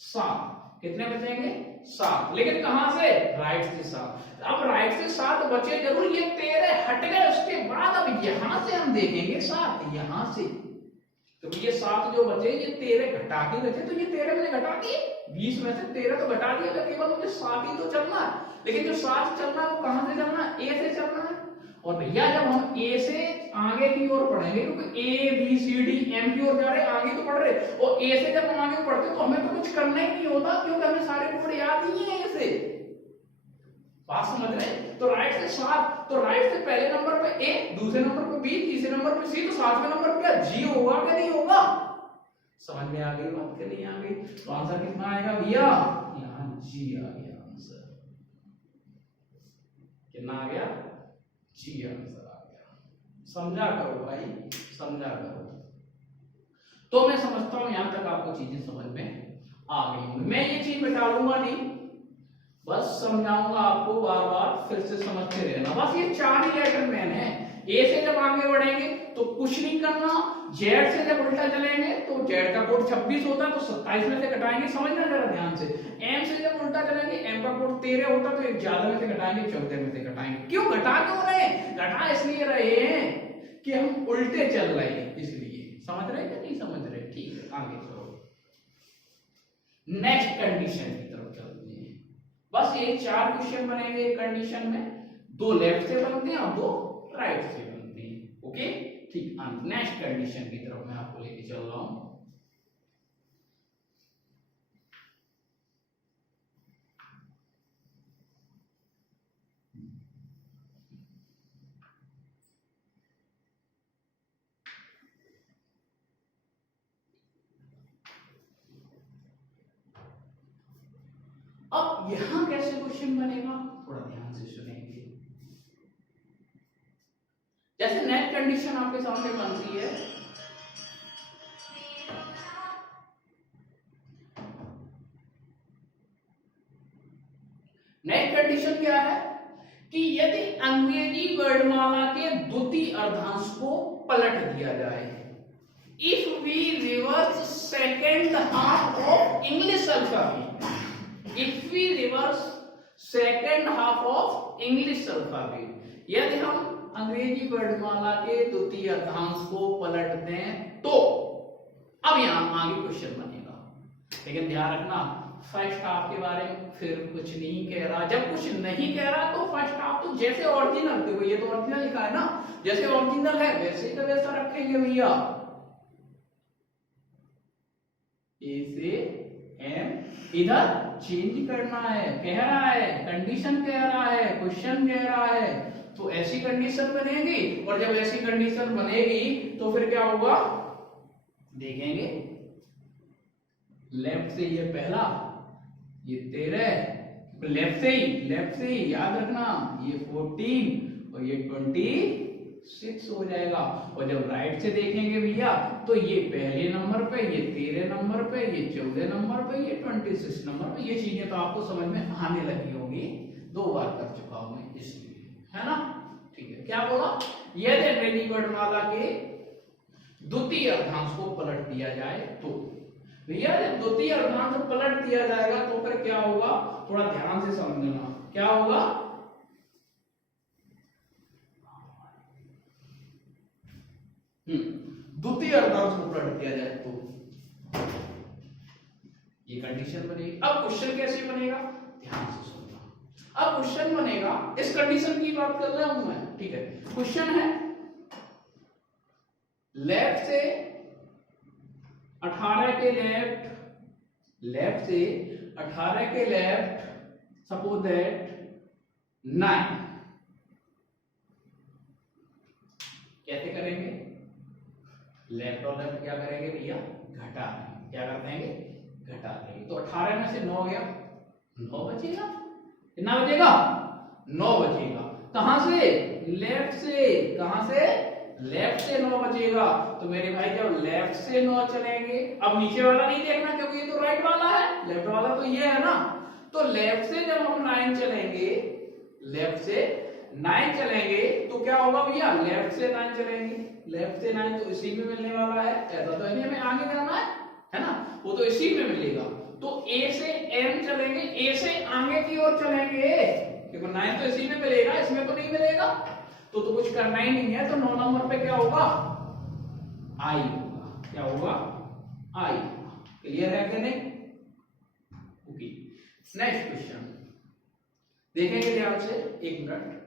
7। कितने बचेंगे? 7। लेकिन कहां से? राइट से 7। अब राइट से 7 बचे जरूर, ये 13 हट गए। उसके बाद अब यहां से हम देखेंगे 7, यहां से। तो ये 7 जो बचे, ये 13 घटा के बचे। तो ये 13 मैंने घटा दिए, 20 में से 13 तो घटा दिया। केवल मुझे 7 ही तो चलना है। लेकिन जो 7 चलना है वो कहां से चलना है? ए से चलना है। और भैया जब हम ए से आगे की ओर पढ़ेंगे, क्योंकि A B C D M की ओर जा रहे, आगे तो पढ़ रहे, और ए से जब हम आगे पढ़ते तो हमें तो कुछ करना ही नहीं होता, क्योंकि हमें सारे कोड याद ही है ए से। बात समझ रहे? तो राइट से 7, तो राइट से पहले नंबर पे ए, दूसरे नंबर पे बी, तीसरे नंबर पे सी, तो 7वें नंबर पे जी होगा कि नहीं होगा? समझ में आ गई बात कि नहीं आ गई? तो आंसर कितना आएगा भैया? यहां जी आ गया आंसर। कितना आ गया? जी आंसर आ गया। समझा करो भाई, समझा करो। तो मैं समझता हूं यहां तक आपको चीजें समझ में आ गई होंगी। मैं ये चीज बिठाऊंगा नहीं, बस समझाऊंगा आपको बार बार, फिर से समझते रहना। बस ये 4 ही लेटर मैन है। ए से जब आगे बढ़ेंगे तो कुछ नहीं करना। जेड से जब उल्टा चलेंगे तो जेड का कोड 26 होता है, तो 27 में से घटाएंगे। समझना जरा ध्यान से। एम से जब उल्टा चलेंगे, एम का कोड 13 होता है, तो एक 11 में से घटाएंगे, 14 में से घटाएंगे। क्यों घटा क्यों रहे? घटा इसलिए रहे हैं कि हम उल्टे चल रहे हैं, इसलिए। समझ रहे कि नहीं समझ रहे? ठीक है, आगे चलो। नेक्स्ट कंडीशन की तरफ चलते हैं। बस ये 4 क्वेश्चन बनेंगे एक कंडीशन में, 2 लेफ्ट से बनते हैं और 2 राइट से बनते हैं। ओके ठीक। नेक्स्ट कंडीशन की तरफ मैं आपको लेके चल रहा हूं। अब यहां कैसे क्वेश्चन बनेगा, थोड़ा ध्यान से सुनेंगे। जैसे नेक्स्ट कंडीशन आपके सामने बनती है, नेक्स्ट कंडीशन क्या है कि यदि अंग्रेजी वर्णमाला के द्वितीय अर्धांश को पलट दिया जाए, if we reverse second half of English alphabet, if we reverse second half of English alphabet, यदि हम अंग्रेजी वर्णमाला के द्वितीय अर्धांश को पलट दें तो, अब यहां आगे क्वेश्चन बनेगा। लेकिन ध्यान रखना, फर्स्ट हाफ के बारे में फिर कुछ नहीं कह रहा। जब कुछ नहीं कह रहा तो फर्स्ट हाफ तो जैसे ओरिजिनल, देखो ये तो ओरिजिनल लिखा है ना, जैसे ओरिजिनल है वैसे ही तो वैसा रखेंगे भैया। ए से एम इधर चेंज करना है, कह रहा है, कंडीशन कह रहा है, क्वेश्चन कह रहा है, तो ऐसी कंडीशन बनेगी। और जब ऐसी कंडीशन बनेगी तो फिर क्या होगा देखेंगे। लेफ्ट से ये पहला, ये 13, लेफ्ट से ही याद रखना, ये 14 और ये 26 हो जाएगा। और जब राइट से देखेंगे भैया तो ये पहले नंबर पे, ये 13 नंबर पे, ये 14 नंबर पे, ये 26 नंबर पे। ये चीजें तो आपको समझ में आने लगी होंगी, 2 बार कर चुका हूं मैं इसलिए, है ना? ठीक है, क्या बोला? यदि अंग्रेजी वर्णमाला के द्वितीय अर्धांश को पलट दिया जाए तो, भैया जब द्वितीय अर्धांश पलट दिया जाएगा तो फिर क्या होगा, थोड़ा ध्यान से समझना। क्या होगा? द्वितीय अर्धांश को पलट दिया जाए तो ये कंडीशन बनेगी। अब क्वेश्चन कैसे बनेगा, ध्यान से सुनना। अब क्वेश्चन बनेगा, इस कंडीशन की बात कर रहा हूं मैं, ठीक है। क्वेश्चन है लेफ्ट से 18 के लेफ्ट से 18 के लेफ्ट सपोज दैट 9 कैसे करेंगे, लेफ्ट और लेफ्ट क्या करेंगे भैया, घटा देंगे। क्या कर देंगे, घटा देंगे। तो 18 में से 9 गया, 9 बचेगा। कितना बचेगा, 9 बचेगा। कहां से, लेफ्ट से। कहां से, लेफ्ट से 9 बचेगा। तो मेरे भाई जब लेफ्ट से 9 चलेंगे, अब नीचे वाला नहीं देखना क्योंकि ये तो राइट वाला है, लेफ्ट वाला तो ये है ना। तो लेफ्ट से जब हम 9 चलेंगे, लेफ्ट से 9 चलेंगे तो क्या होगा भैया, लेफ्ट से 9 चलेंगे, लेफ्ट से 9 तो इसी में मिलने वाला है, ऐसा तो नहीं हमें आगे जाना है ना, वो तो इसी में मिलेगा। तो ए से एम चलेंगे, ए से आगे की ओर चलेंगे क्योंकि 9 तो इसी में मिलेगा, इसमें तो नहीं मिलेगा। तो कुछ करना ही नहीं है। तो 9 नंबर पे क्या होगा, आई होगा। क्या होगा, आई होगा। क्लियर है कि नहीं, ओके। नेक्स्ट क्वेश्चन देखेंगे ध्यान से, एक मिनट।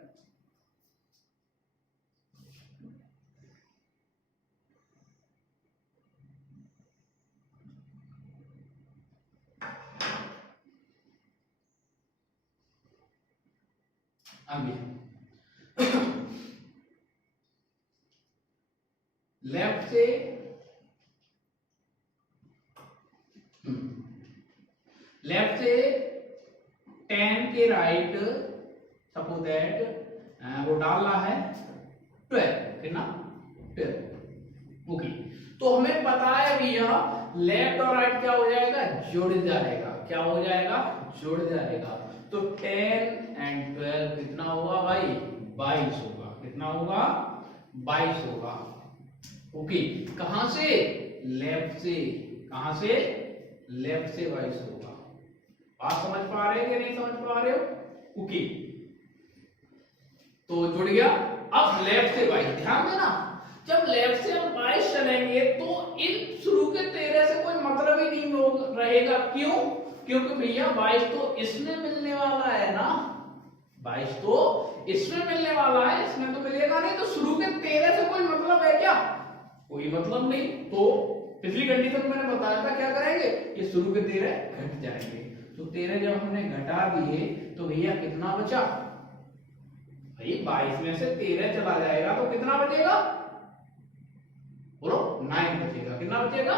आगे लेफ्ट से लेफ्ट से 10 के राइट सपोज दैट वो डालना है 12, कितना 12, ओके। तो हमें पता है भैया लेफ्ट और राइट क्या हो जाएगा, जुड़ जाएगा। क्या हो जाएगा, जुड़ जाएगा। तो 10 and 12 कितना होगा भाई, 22 होगा। कितना होगा, 22 होगा, ओके। कहां से, लेफ्ट से। कहां से, लेफ्ट से 22 होगा। बात समझ पा रहे हो कि नहीं समझ पा रहे हो, ओके। तो जुड़ गया। अब लेफ्ट से 22, ध्यान देना, जब लेफ्ट से हम 22 चलेंगे तो इन शुरू के 13 से कोई मतलब ही नहीं रहेगा। क्यों, क्योंकि भैया 22 तो इसमें मिलने वाला है ना, 22 तो इसमें मिलने वाला है, इसमें तो मिलेगा नहीं। तो शुरू के 13 से कोई मतलब है क्या, कोई मतलब नहीं। तो पिछली कंडीशन मैंने बताया था क्या करेंगे, ये शुरू के 13 घट जाएंगे। तो 13 जब हमने घटा दिए तो भैया कितना बचा भाई, 22 में से 13 चला जाएगा तो कितना बचेगा, बोलो 9 बचेगा। कितना बचेगा,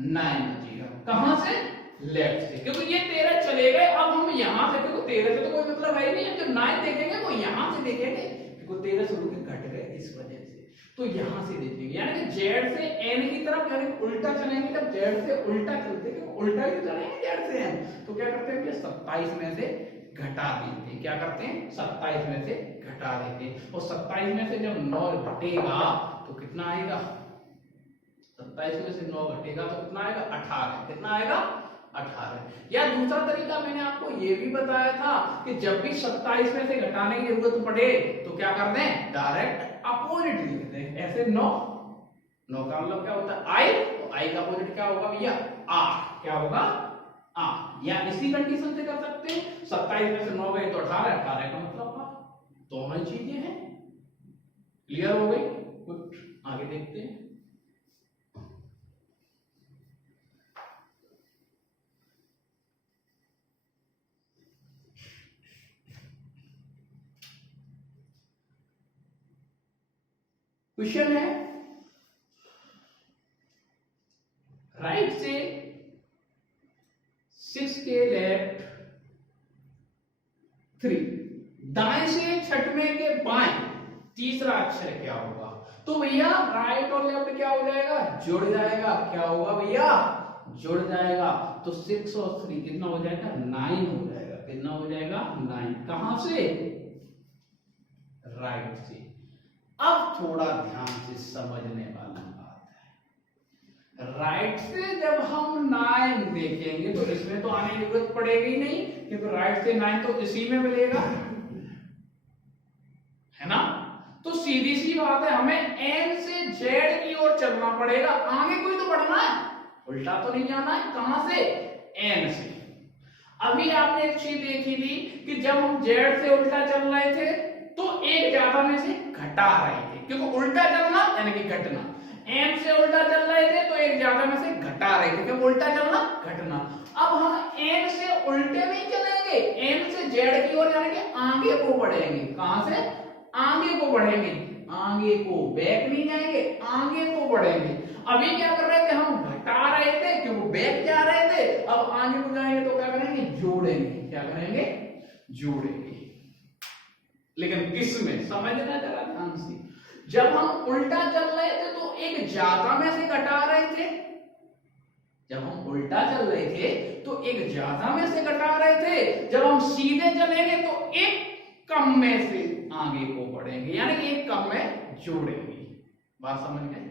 9 बचेगा। कहां से, लेफ्ट से, क्योंकि ये 13 चले गए। अब हम यहां से, क्योंकि 13 से तो कोई मतलब है ही नहीं, जब 9 देखेंगे वो यहां से देखेंगे क्योंकि 13 शुरू के घट गए इस वजह से। तो यहां से देखेंगे, यानी कि जेड से एन की तरफ, यानी उल्टा चलेंगे। जब जेड से उल्टा चलते हैं, उल्टा ही चलेंगे जेड से एन, तो क्या करते हैं, 27 में से घटा देते हैं। क्या करते हैं, 27 में से घटा देते हैं। और 27 में से जब 9 घटेगा तो कितना आएगा, 27 में से 9 घटेगा तो कितना आएगा, 18। कितना आएगा, 18। या दूसरा तरीका मैंने आपको ये भी बताया था कि जब भी 27 में से घटाने की जरूरत पड़े तो क्या कर दें, डायरेक्ट अपोजिट लिख दें। ऐसे 9 का मतलब क्या होता है, आई। तो आई का अपोजिट क्या होगा भैया, आर। क्या होगा, आर। या इसी कंडीशन से कर सकते हैं, 27 में से 9 गए तो 18, 18 का मतलब आर। दोनों चीजें हैं। क्लियर हो गई, कुछ आगे देखते हैं। क्वेश्चन है राइट से 6 के लेफ्ट 3, दाएं से छठवें के बाएं तीसरा अक्षर क्या होगा। तो भैया राइट और लेफ्ट क्या हो जाएगा, जुड़ जाएगा। क्या होगा भैया, जुड़ जाएगा। तो 6 और 3 कितना हो जाएगा, 9 हो जाएगा। कितना हो जाएगा, 9। कहां से, राइट से। अब थोड़ा ध्यान से समझने वाली बात है, राइट से जब हम 9 देखेंगे तो इसमें तो आने की जरूरत पड़ेगी नहीं, क्योंकि राइट से 9 तो इसी में मिलेगा, है ना। तो सीधी सी बात है, हमें एन से जेड की ओर चलना पड़ेगा, आगे कोई तो बढ़ना है, उल्टा तो नहीं जाना है। कहां से? एन से। अभी आपने एक चीज देखी थी कि जब हम जेड से उल्टा चल रहे थे तो एक ज्यादा में से घटा रहे थे, क्योंकि उल्टा चलना यानी कि घटना। एन से उल्टा चल रहे थे तो एक ज्यादा में से घटा रहे थे, क्योंकि उल्टा चलना घटना। अब हम एन से उल्टे नहीं चलेंगे, एन से जेड की ओर यानी कि आगे को बढ़ेंगे। कहां से? आगे को बढ़ेंगे, आगे को, बैक नहीं जाएंगे, आगे को बढ़ेंगे। अभी क्या कर रहे थे? हम घटा रहे थे क्योंकि बैक जा रहे थे, अब आगे को जाएंगे तो क्या करेंगे? जोड़ेंगे। क्या करेंगे? जोड़ेंगे। लेकिन किस में? समझना जरा ध्यान से। जब हम उल्टा चल रहे थे तो एक ज्यादा में से घटा रहे थे, जब हम उल्टा चल रहे थे तो एक ज्यादा में से घटा रहे थे, जब हम सीधे चलेंगे तो एक कम में से आगे को बढ़ेंगे, यानी कि एक कम में जोड़ेंगे। बात समझ गए?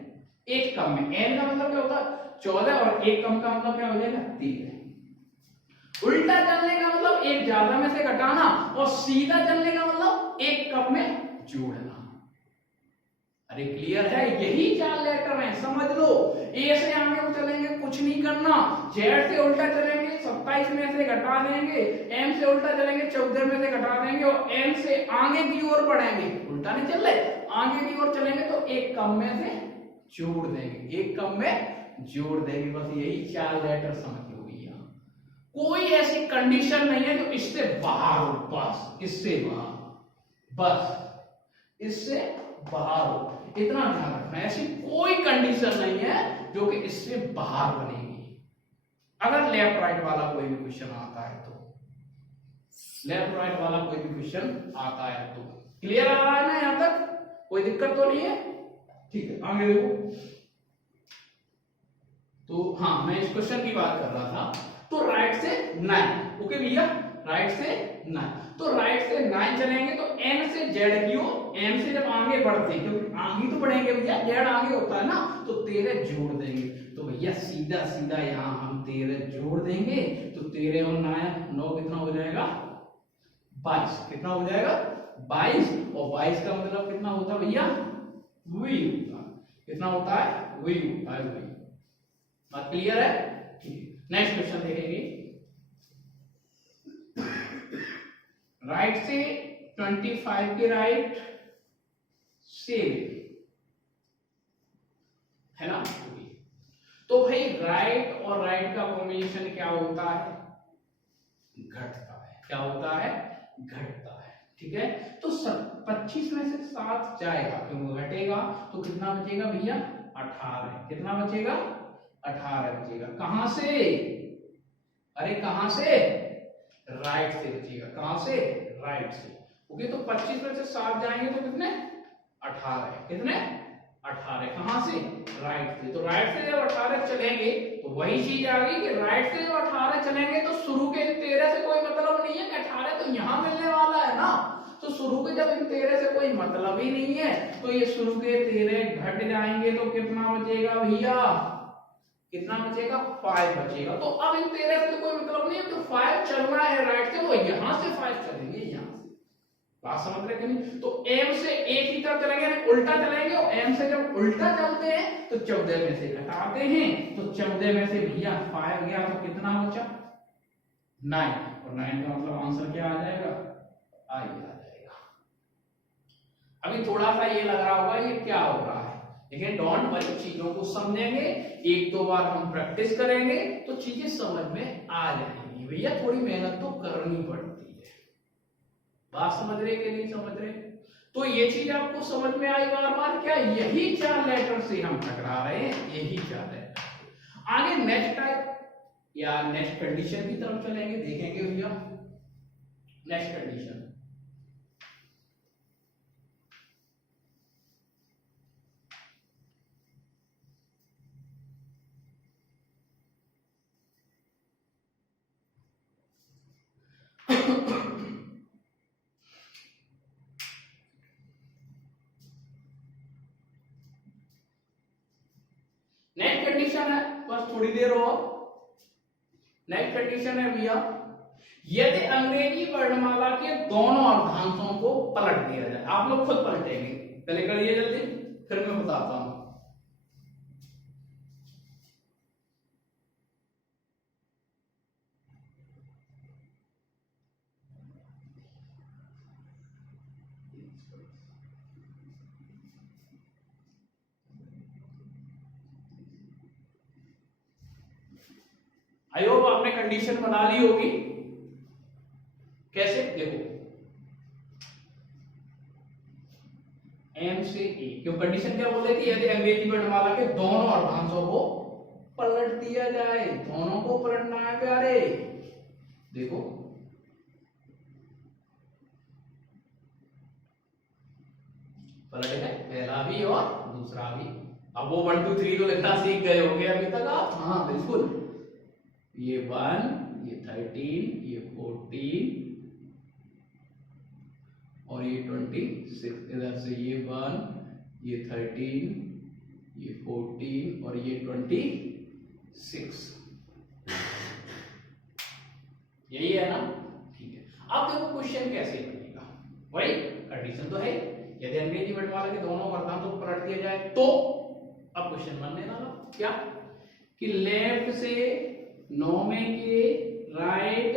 एक कम में, एन का मतलब क्या होता है? 14, और एक कम का मतलब क्या हो जाएगा? 13। उल्टा चलने का मतलब एक ज्यादा में से घटाना, और सीधा चलने का मतलब एक कम में जोड़ना। अरे क्लियर है? यही 4 लेटर हैं, समझ लो। ए से आगे को चलेंगे, कुछ नहीं करना। जेड से उल्टा चलेंगे, 27 में से घटा देंगे। एम से उल्टा चलेंगे, 14 में से घटा देंगे, और एन से आगे की ओर बढ़ेंगे। उल्टा नहीं चल रहे, आगे की ओर चलेंगे तो एक कम में से जोड़ देंगे, एक कम में जोड़ देंगे। बस यही 4 लेटर समझ लो भैया। कोई ऐसी कंडीशन नहीं है जो इससे बाहर हो, बस इससे बाहर, बस इससे बाहर हो, इतना ध्यान रखना। ऐसी कोई कंडीशन नहीं है जो कि इससे बाहर बनेगी। अगर लेफ्ट राइट वाला कोई भी क्वेश्चन आता है तो, लेफ्ट राइट वाला कोई भी क्वेश्चन आता है तो क्लियर आ रहा है ना? यहां तक कोई दिक्कत तो नहीं है? ठीक है, आगे देखो। तो हाँ, मैं इस क्वेश्चन की बात कर रहा था। तो राइट से 9, ओके भैया, राइट से 9। तो राइट से 9 चलेंगे तो एन से जेड की ओर, एन से जब आगे बढ़ते हैं, क्योंकि आगे तो बढ़ेंगे भैया, जेड आगे होता है ना, तो 13 जोड़ देंगे। तो भैया सीधा सीधा यहाँ हम 13 जोड़ देंगे, तो 13 और 9 कितना हो जाएगा? 22। कितना हो जाएगा? 22। और 22 का मतलब कितना होता है भैया? वही होता है। कितना होता है? वही होता है, वही। बात क्लियर है? ठीक। नेक्स्ट क्वेश्चन देखेंगे। राइट से 25 के राइट से, है ना? तो भाई राइट और राइट का कॉम्बिनेशन क्या होता है? घटता है। क्या होता है? घटता है। ठीक है, तो 25 में से 7 जाएगा, क्यों घटेगा, तो कितना बचेगा भैया? 18। कितना बचेगा? 18 बचेगा। कहां से? अरे कहां से? राइट से बचेगा। कहां से? राइट से। ओके, तो 25 में से 7 जाएंगे तो कितने? 18। कितने? 18। कहां से? राइट से। तो राइट से जब 18 चलेंगे तो वही चीज आ गई कि राइट से जब 18 चलेंगे तो शुरू के 13 से कोई मतलब नहीं है, 18 तो यहां मिलने वाला है ना। तो शुरू के जब इन 13 से कोई मतलब ही नहीं है, तो ये शुरू के 13 घट जाएंगे तो कितना बचेगा भैया? कितना बचेगा? 5 बचेगा। तो अब इन 13 से कोई मतलब नहीं है, तो 5 चलना है राइट से, वो यहां से 5 चलेंगे, यहां से। बात समझ रहे कि नहीं? तो एम से एक ही तरफ चलेंगे, उल्टा चलेंगे, और एम से जब उल्टा चलते हैं तो 14 में से घटाते हैं, तो 14 में से भैया 5 गया तो कितना बचा? 9। और 9 का मतलब आंसर क्या आ जाएगा? आई आ जाएगा। अभी थोड़ा सा ये लग रहा होगा ये क्या हो रहा है, लेकिन डोंट वरी, चीजों को समझेंगे, 1-2 बार हम प्रैक्टिस करेंगे तो चीजें समझ में आ जाएंगी। भैया थोड़ी मेहनत तो करनी पड़ती है। बात समझ रहे कि नहीं समझ रहे? तो ये चीज आपको समझ में आई बार बार? क्या यही 4 लेटर से हम टकरा रहे हैं, यही 4 लेटर। आगे नेक्स्ट टाइप या नेक्स्ट कंडीशन की तरफ चलेंगे, देखेंगे भैया नेक्स्ट कंडीशन। नेक्स्ट कंडीशन है, बस थोड़ी देर और। नेक्स्ट कंडीशन है भैया, यदि अंग्रेजी वर्णमाला के दोनों अर्धांशों को पलट दिया जाए, आप लोग खुद पलटेंगे, पहले करिए जल्दी, फिर मैं बताता हूं। आई होप आपने कंडीशन बना ली होगी। कैसे देखो, एम से ए, क्यों कंडीशन क्या बोल रही थी, यदि अंग्रेजी वर्णमाला के दोनों अर्धांशों को पलट दिया जाए, दोनों को पलटना है प्यारे। देखो पलट गए, पहला भी और दूसरा भी। अब वो 1 2 3 तो लिखना सीख गए होंगे अभी तक आप। हाँ बिल्कुल, ये 1, ये 13, ये 14 और ये 26। इधर से ये 1, ये 13, ये 14 और ये 26। यही है ना, ठीक है। अब देखो क्वेश्चन कैसे बनेगा, वही कंडीशन तो है, यदि अंग्रेजी वर्णमाला के दोनों अर्धांशों को पलट दिया जाए तो। अब क्वेश्चन बनने वाला क्या कि लेफ्ट से 9 में के राइट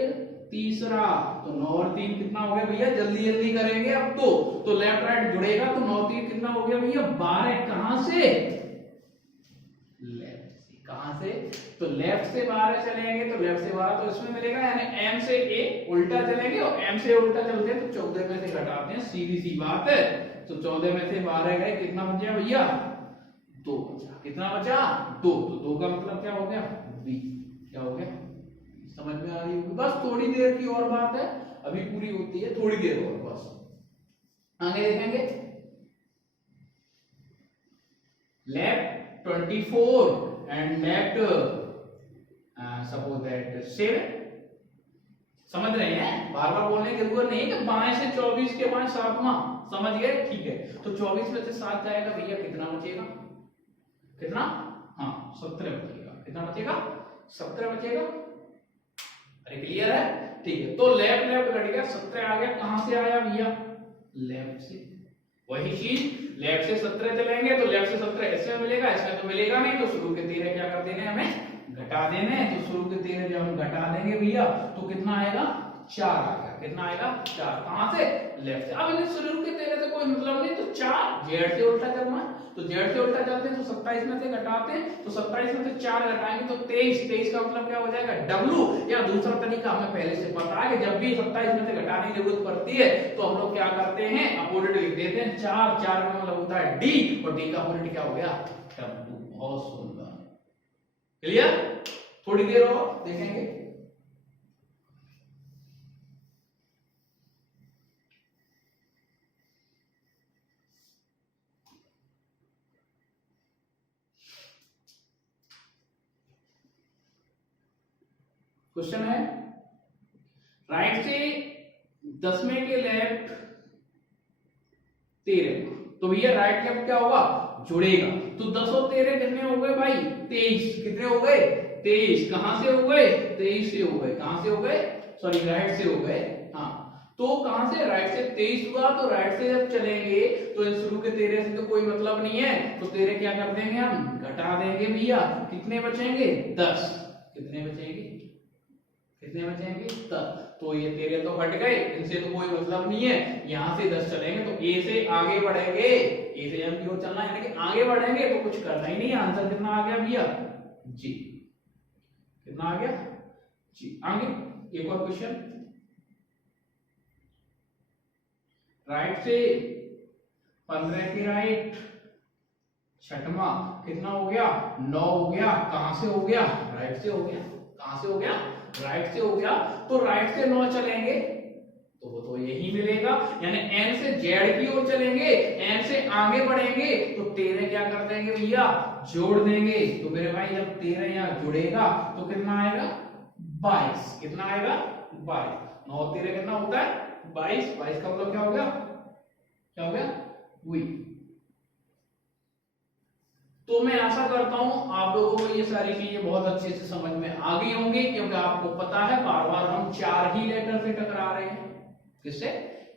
तीसरा, तो 9 और 3 कितना हो गया भैया, जल्दी जल्दी करेंगे अब तो लेफ्ट राइट जुड़ेगा, तो 9 3 कितना हो गया भैया 12। कहां से, लेफ्ट से। कहां से, तो लेफ्ट से 12 चलेंगे, तो लेफ्ट से 12 तो इसमें मिलेगा, यानी एम से ए उल्टा चलेंगे, और एम से उल्टा चलते हैं तो 14 में से घटाते हैं, सीधी सी बात है। तो 14 में से 12 गए, कितना बचा भैया 2 बचा। कितना बचा 2, तो 2 का मतलब क्या हो गया बी। क्या हो गया, समझ में आ रही होगी। बस थोड़ी देर की और बात है, अभी पूरी होती है, थोड़ी देर और बस। आगे देखेंगे, left 24 and left suppose that 7। समझ रहे हैं, बार बार बोलने की जरूरत नहीं है कि बाएं से 24 के बाद 7वां, समझ गए, ठीक है। तो 24 में से 7 जाएगा भैया, कितना बचेगा, कितना, हाँ 17 बचेगा। कितना बचेगा 17 बचेगा। अरे क्लियर है, ठीक है। तो लेफ्ट लेफ्ट कट गया, 17 आ गया। कहां से आया भैया, लेफ्ट से। वही चीज लेफ्ट से 17 चलेंगे, तो लेफ्ट से 17 इसमें मिलेगा, इसमें तो मिलेगा नहीं, तो शुरू के 13 क्या कर देने हमें, घटा देने। तो शुरू के 13 जब हम घटा देंगे भैया, तो कितना आएगा 4 आएगा। कितना आएगा 4। कहां से, लेफ्ट से। अब इन्हें शुरू के 13 से कोई मतलब नहीं, तो 4 जेड से उल्टा चलना है, तो जेड से उल्टा चलते हैं तो 27 में से घटाते हैं, तो 27 में से 4 घटाएंगे तो 23। 23 का मतलब क्या हो जाएगा डब्लू, या दूसरा तरीका हमें पहले से पता है कि जब भी 27 में से घटाने की जरूरत पड़ती है तो हम लोग क्या करते हैं, अपोजिट लिख देते हैं। 4 4 का मतलब होता है डी, और डी का अपोजिट क्या हो गया डब्लू। बहुत सुंदर, क्लियर। थोड़ी देर और देखेंगे। क्वेश्चन है, राइट से 10वें के लेफ्ट 13, तो भैया राइट लेफ्ट क्या होगा, जुड़ेगा। तो 10 और 13 कितने हो गए भाई 23। कितने हो गए 23। कहां से हो गए 23 से हो गए। कहां से हो गए, सॉरी राइट से हो गए। हाँ, तो कहां से, राइट से 23 हुआ, तो राइट से जब चलेंगे तो शुरू के 13 से तो कोई मतलब नहीं है, तो 13 क्या कर देंगे हम, घटा देंगे भैया। कितने बचेंगे 10। कितने बचेंगे, कितने बचेंगे 10। तो ये 13 तो हट गए, इनसे तो कोई मतलब नहीं है। यहां से 10 चलेंगे तो ए से आगे बढ़ेंगे, ए से एम की ओर चलना है, यानी कि आगे बढ़ेंगे तो कुछ करना ही नहीं है। आंसर कितना आ गया भैया जी, कितना आ गया जी। आगे एक और क्वेश्चन, राइट से 15 के राइट 6वां कितना हो गया 9 हो गया। कहां से हो गया, राइट से हो गया। कहां से हो गया, राइट से हो गया। तो राइट से 9 चलेंगे तो वो तो यही मिलेगा, यानी एन से जेड की ओर चलेंगे, एन से आगे बढ़ेंगे तो 13 क्या कर देंगे भैया, जोड़ देंगे। तो मेरे भाई जब 13 यहाँ जुड़ेगा तो कितना आएगा 22। कितना आएगा 22। 9 और 13 कितना होता है 22। 22 का मतलब क्या हो गया, क्या हो गया वही। तो मैं आशा करता हूं आप लोगों को ये सारी चीजें बहुत अच्छे से समझ में आ गई होंगी, क्योंकि आपको पता है बार बार हम 4 ही लेटर से टकरा रहे हैं। किससे,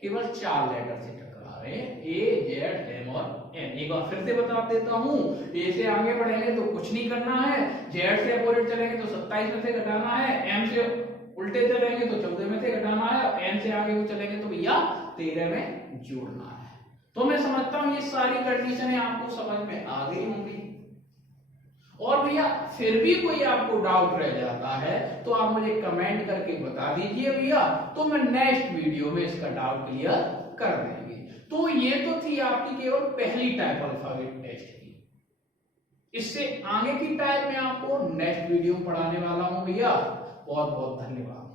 केवल 4 लेटर से टकरा रहे ए जेड एम और एन। एक बार फिर से बता देता हूं, ए से आगे बढ़ेंगे तो कुछ नहीं करना है, जेड से अपोजिट चलेंगे तो 27 में से घटाना है, एम से उल्टे चलेंगे तो 14 में से घटाना है, एन से आगे को चलेंगे तो भैया 13 में जोड़ना है। तो मैं समझता हूं ये सारी कंडीशनें आपको समझ में आ गई होंगी। और भैया फिर भी कोई आपको डाउट रह जाता है तो आप मुझे कमेंट करके बता दीजिए भैया, तो मैं नेक्स्ट वीडियो में इसका डाउट क्लियर कर देंगे। तो ये तो थी आपकी केवल पहली टाइप अल्फाबेट टेस्ट की। इससे आगे की टाइप में आपको नेक्स्ट वीडियो में पढ़ाने वाला हूं भैया। बहुत बहुत धन्यवाद।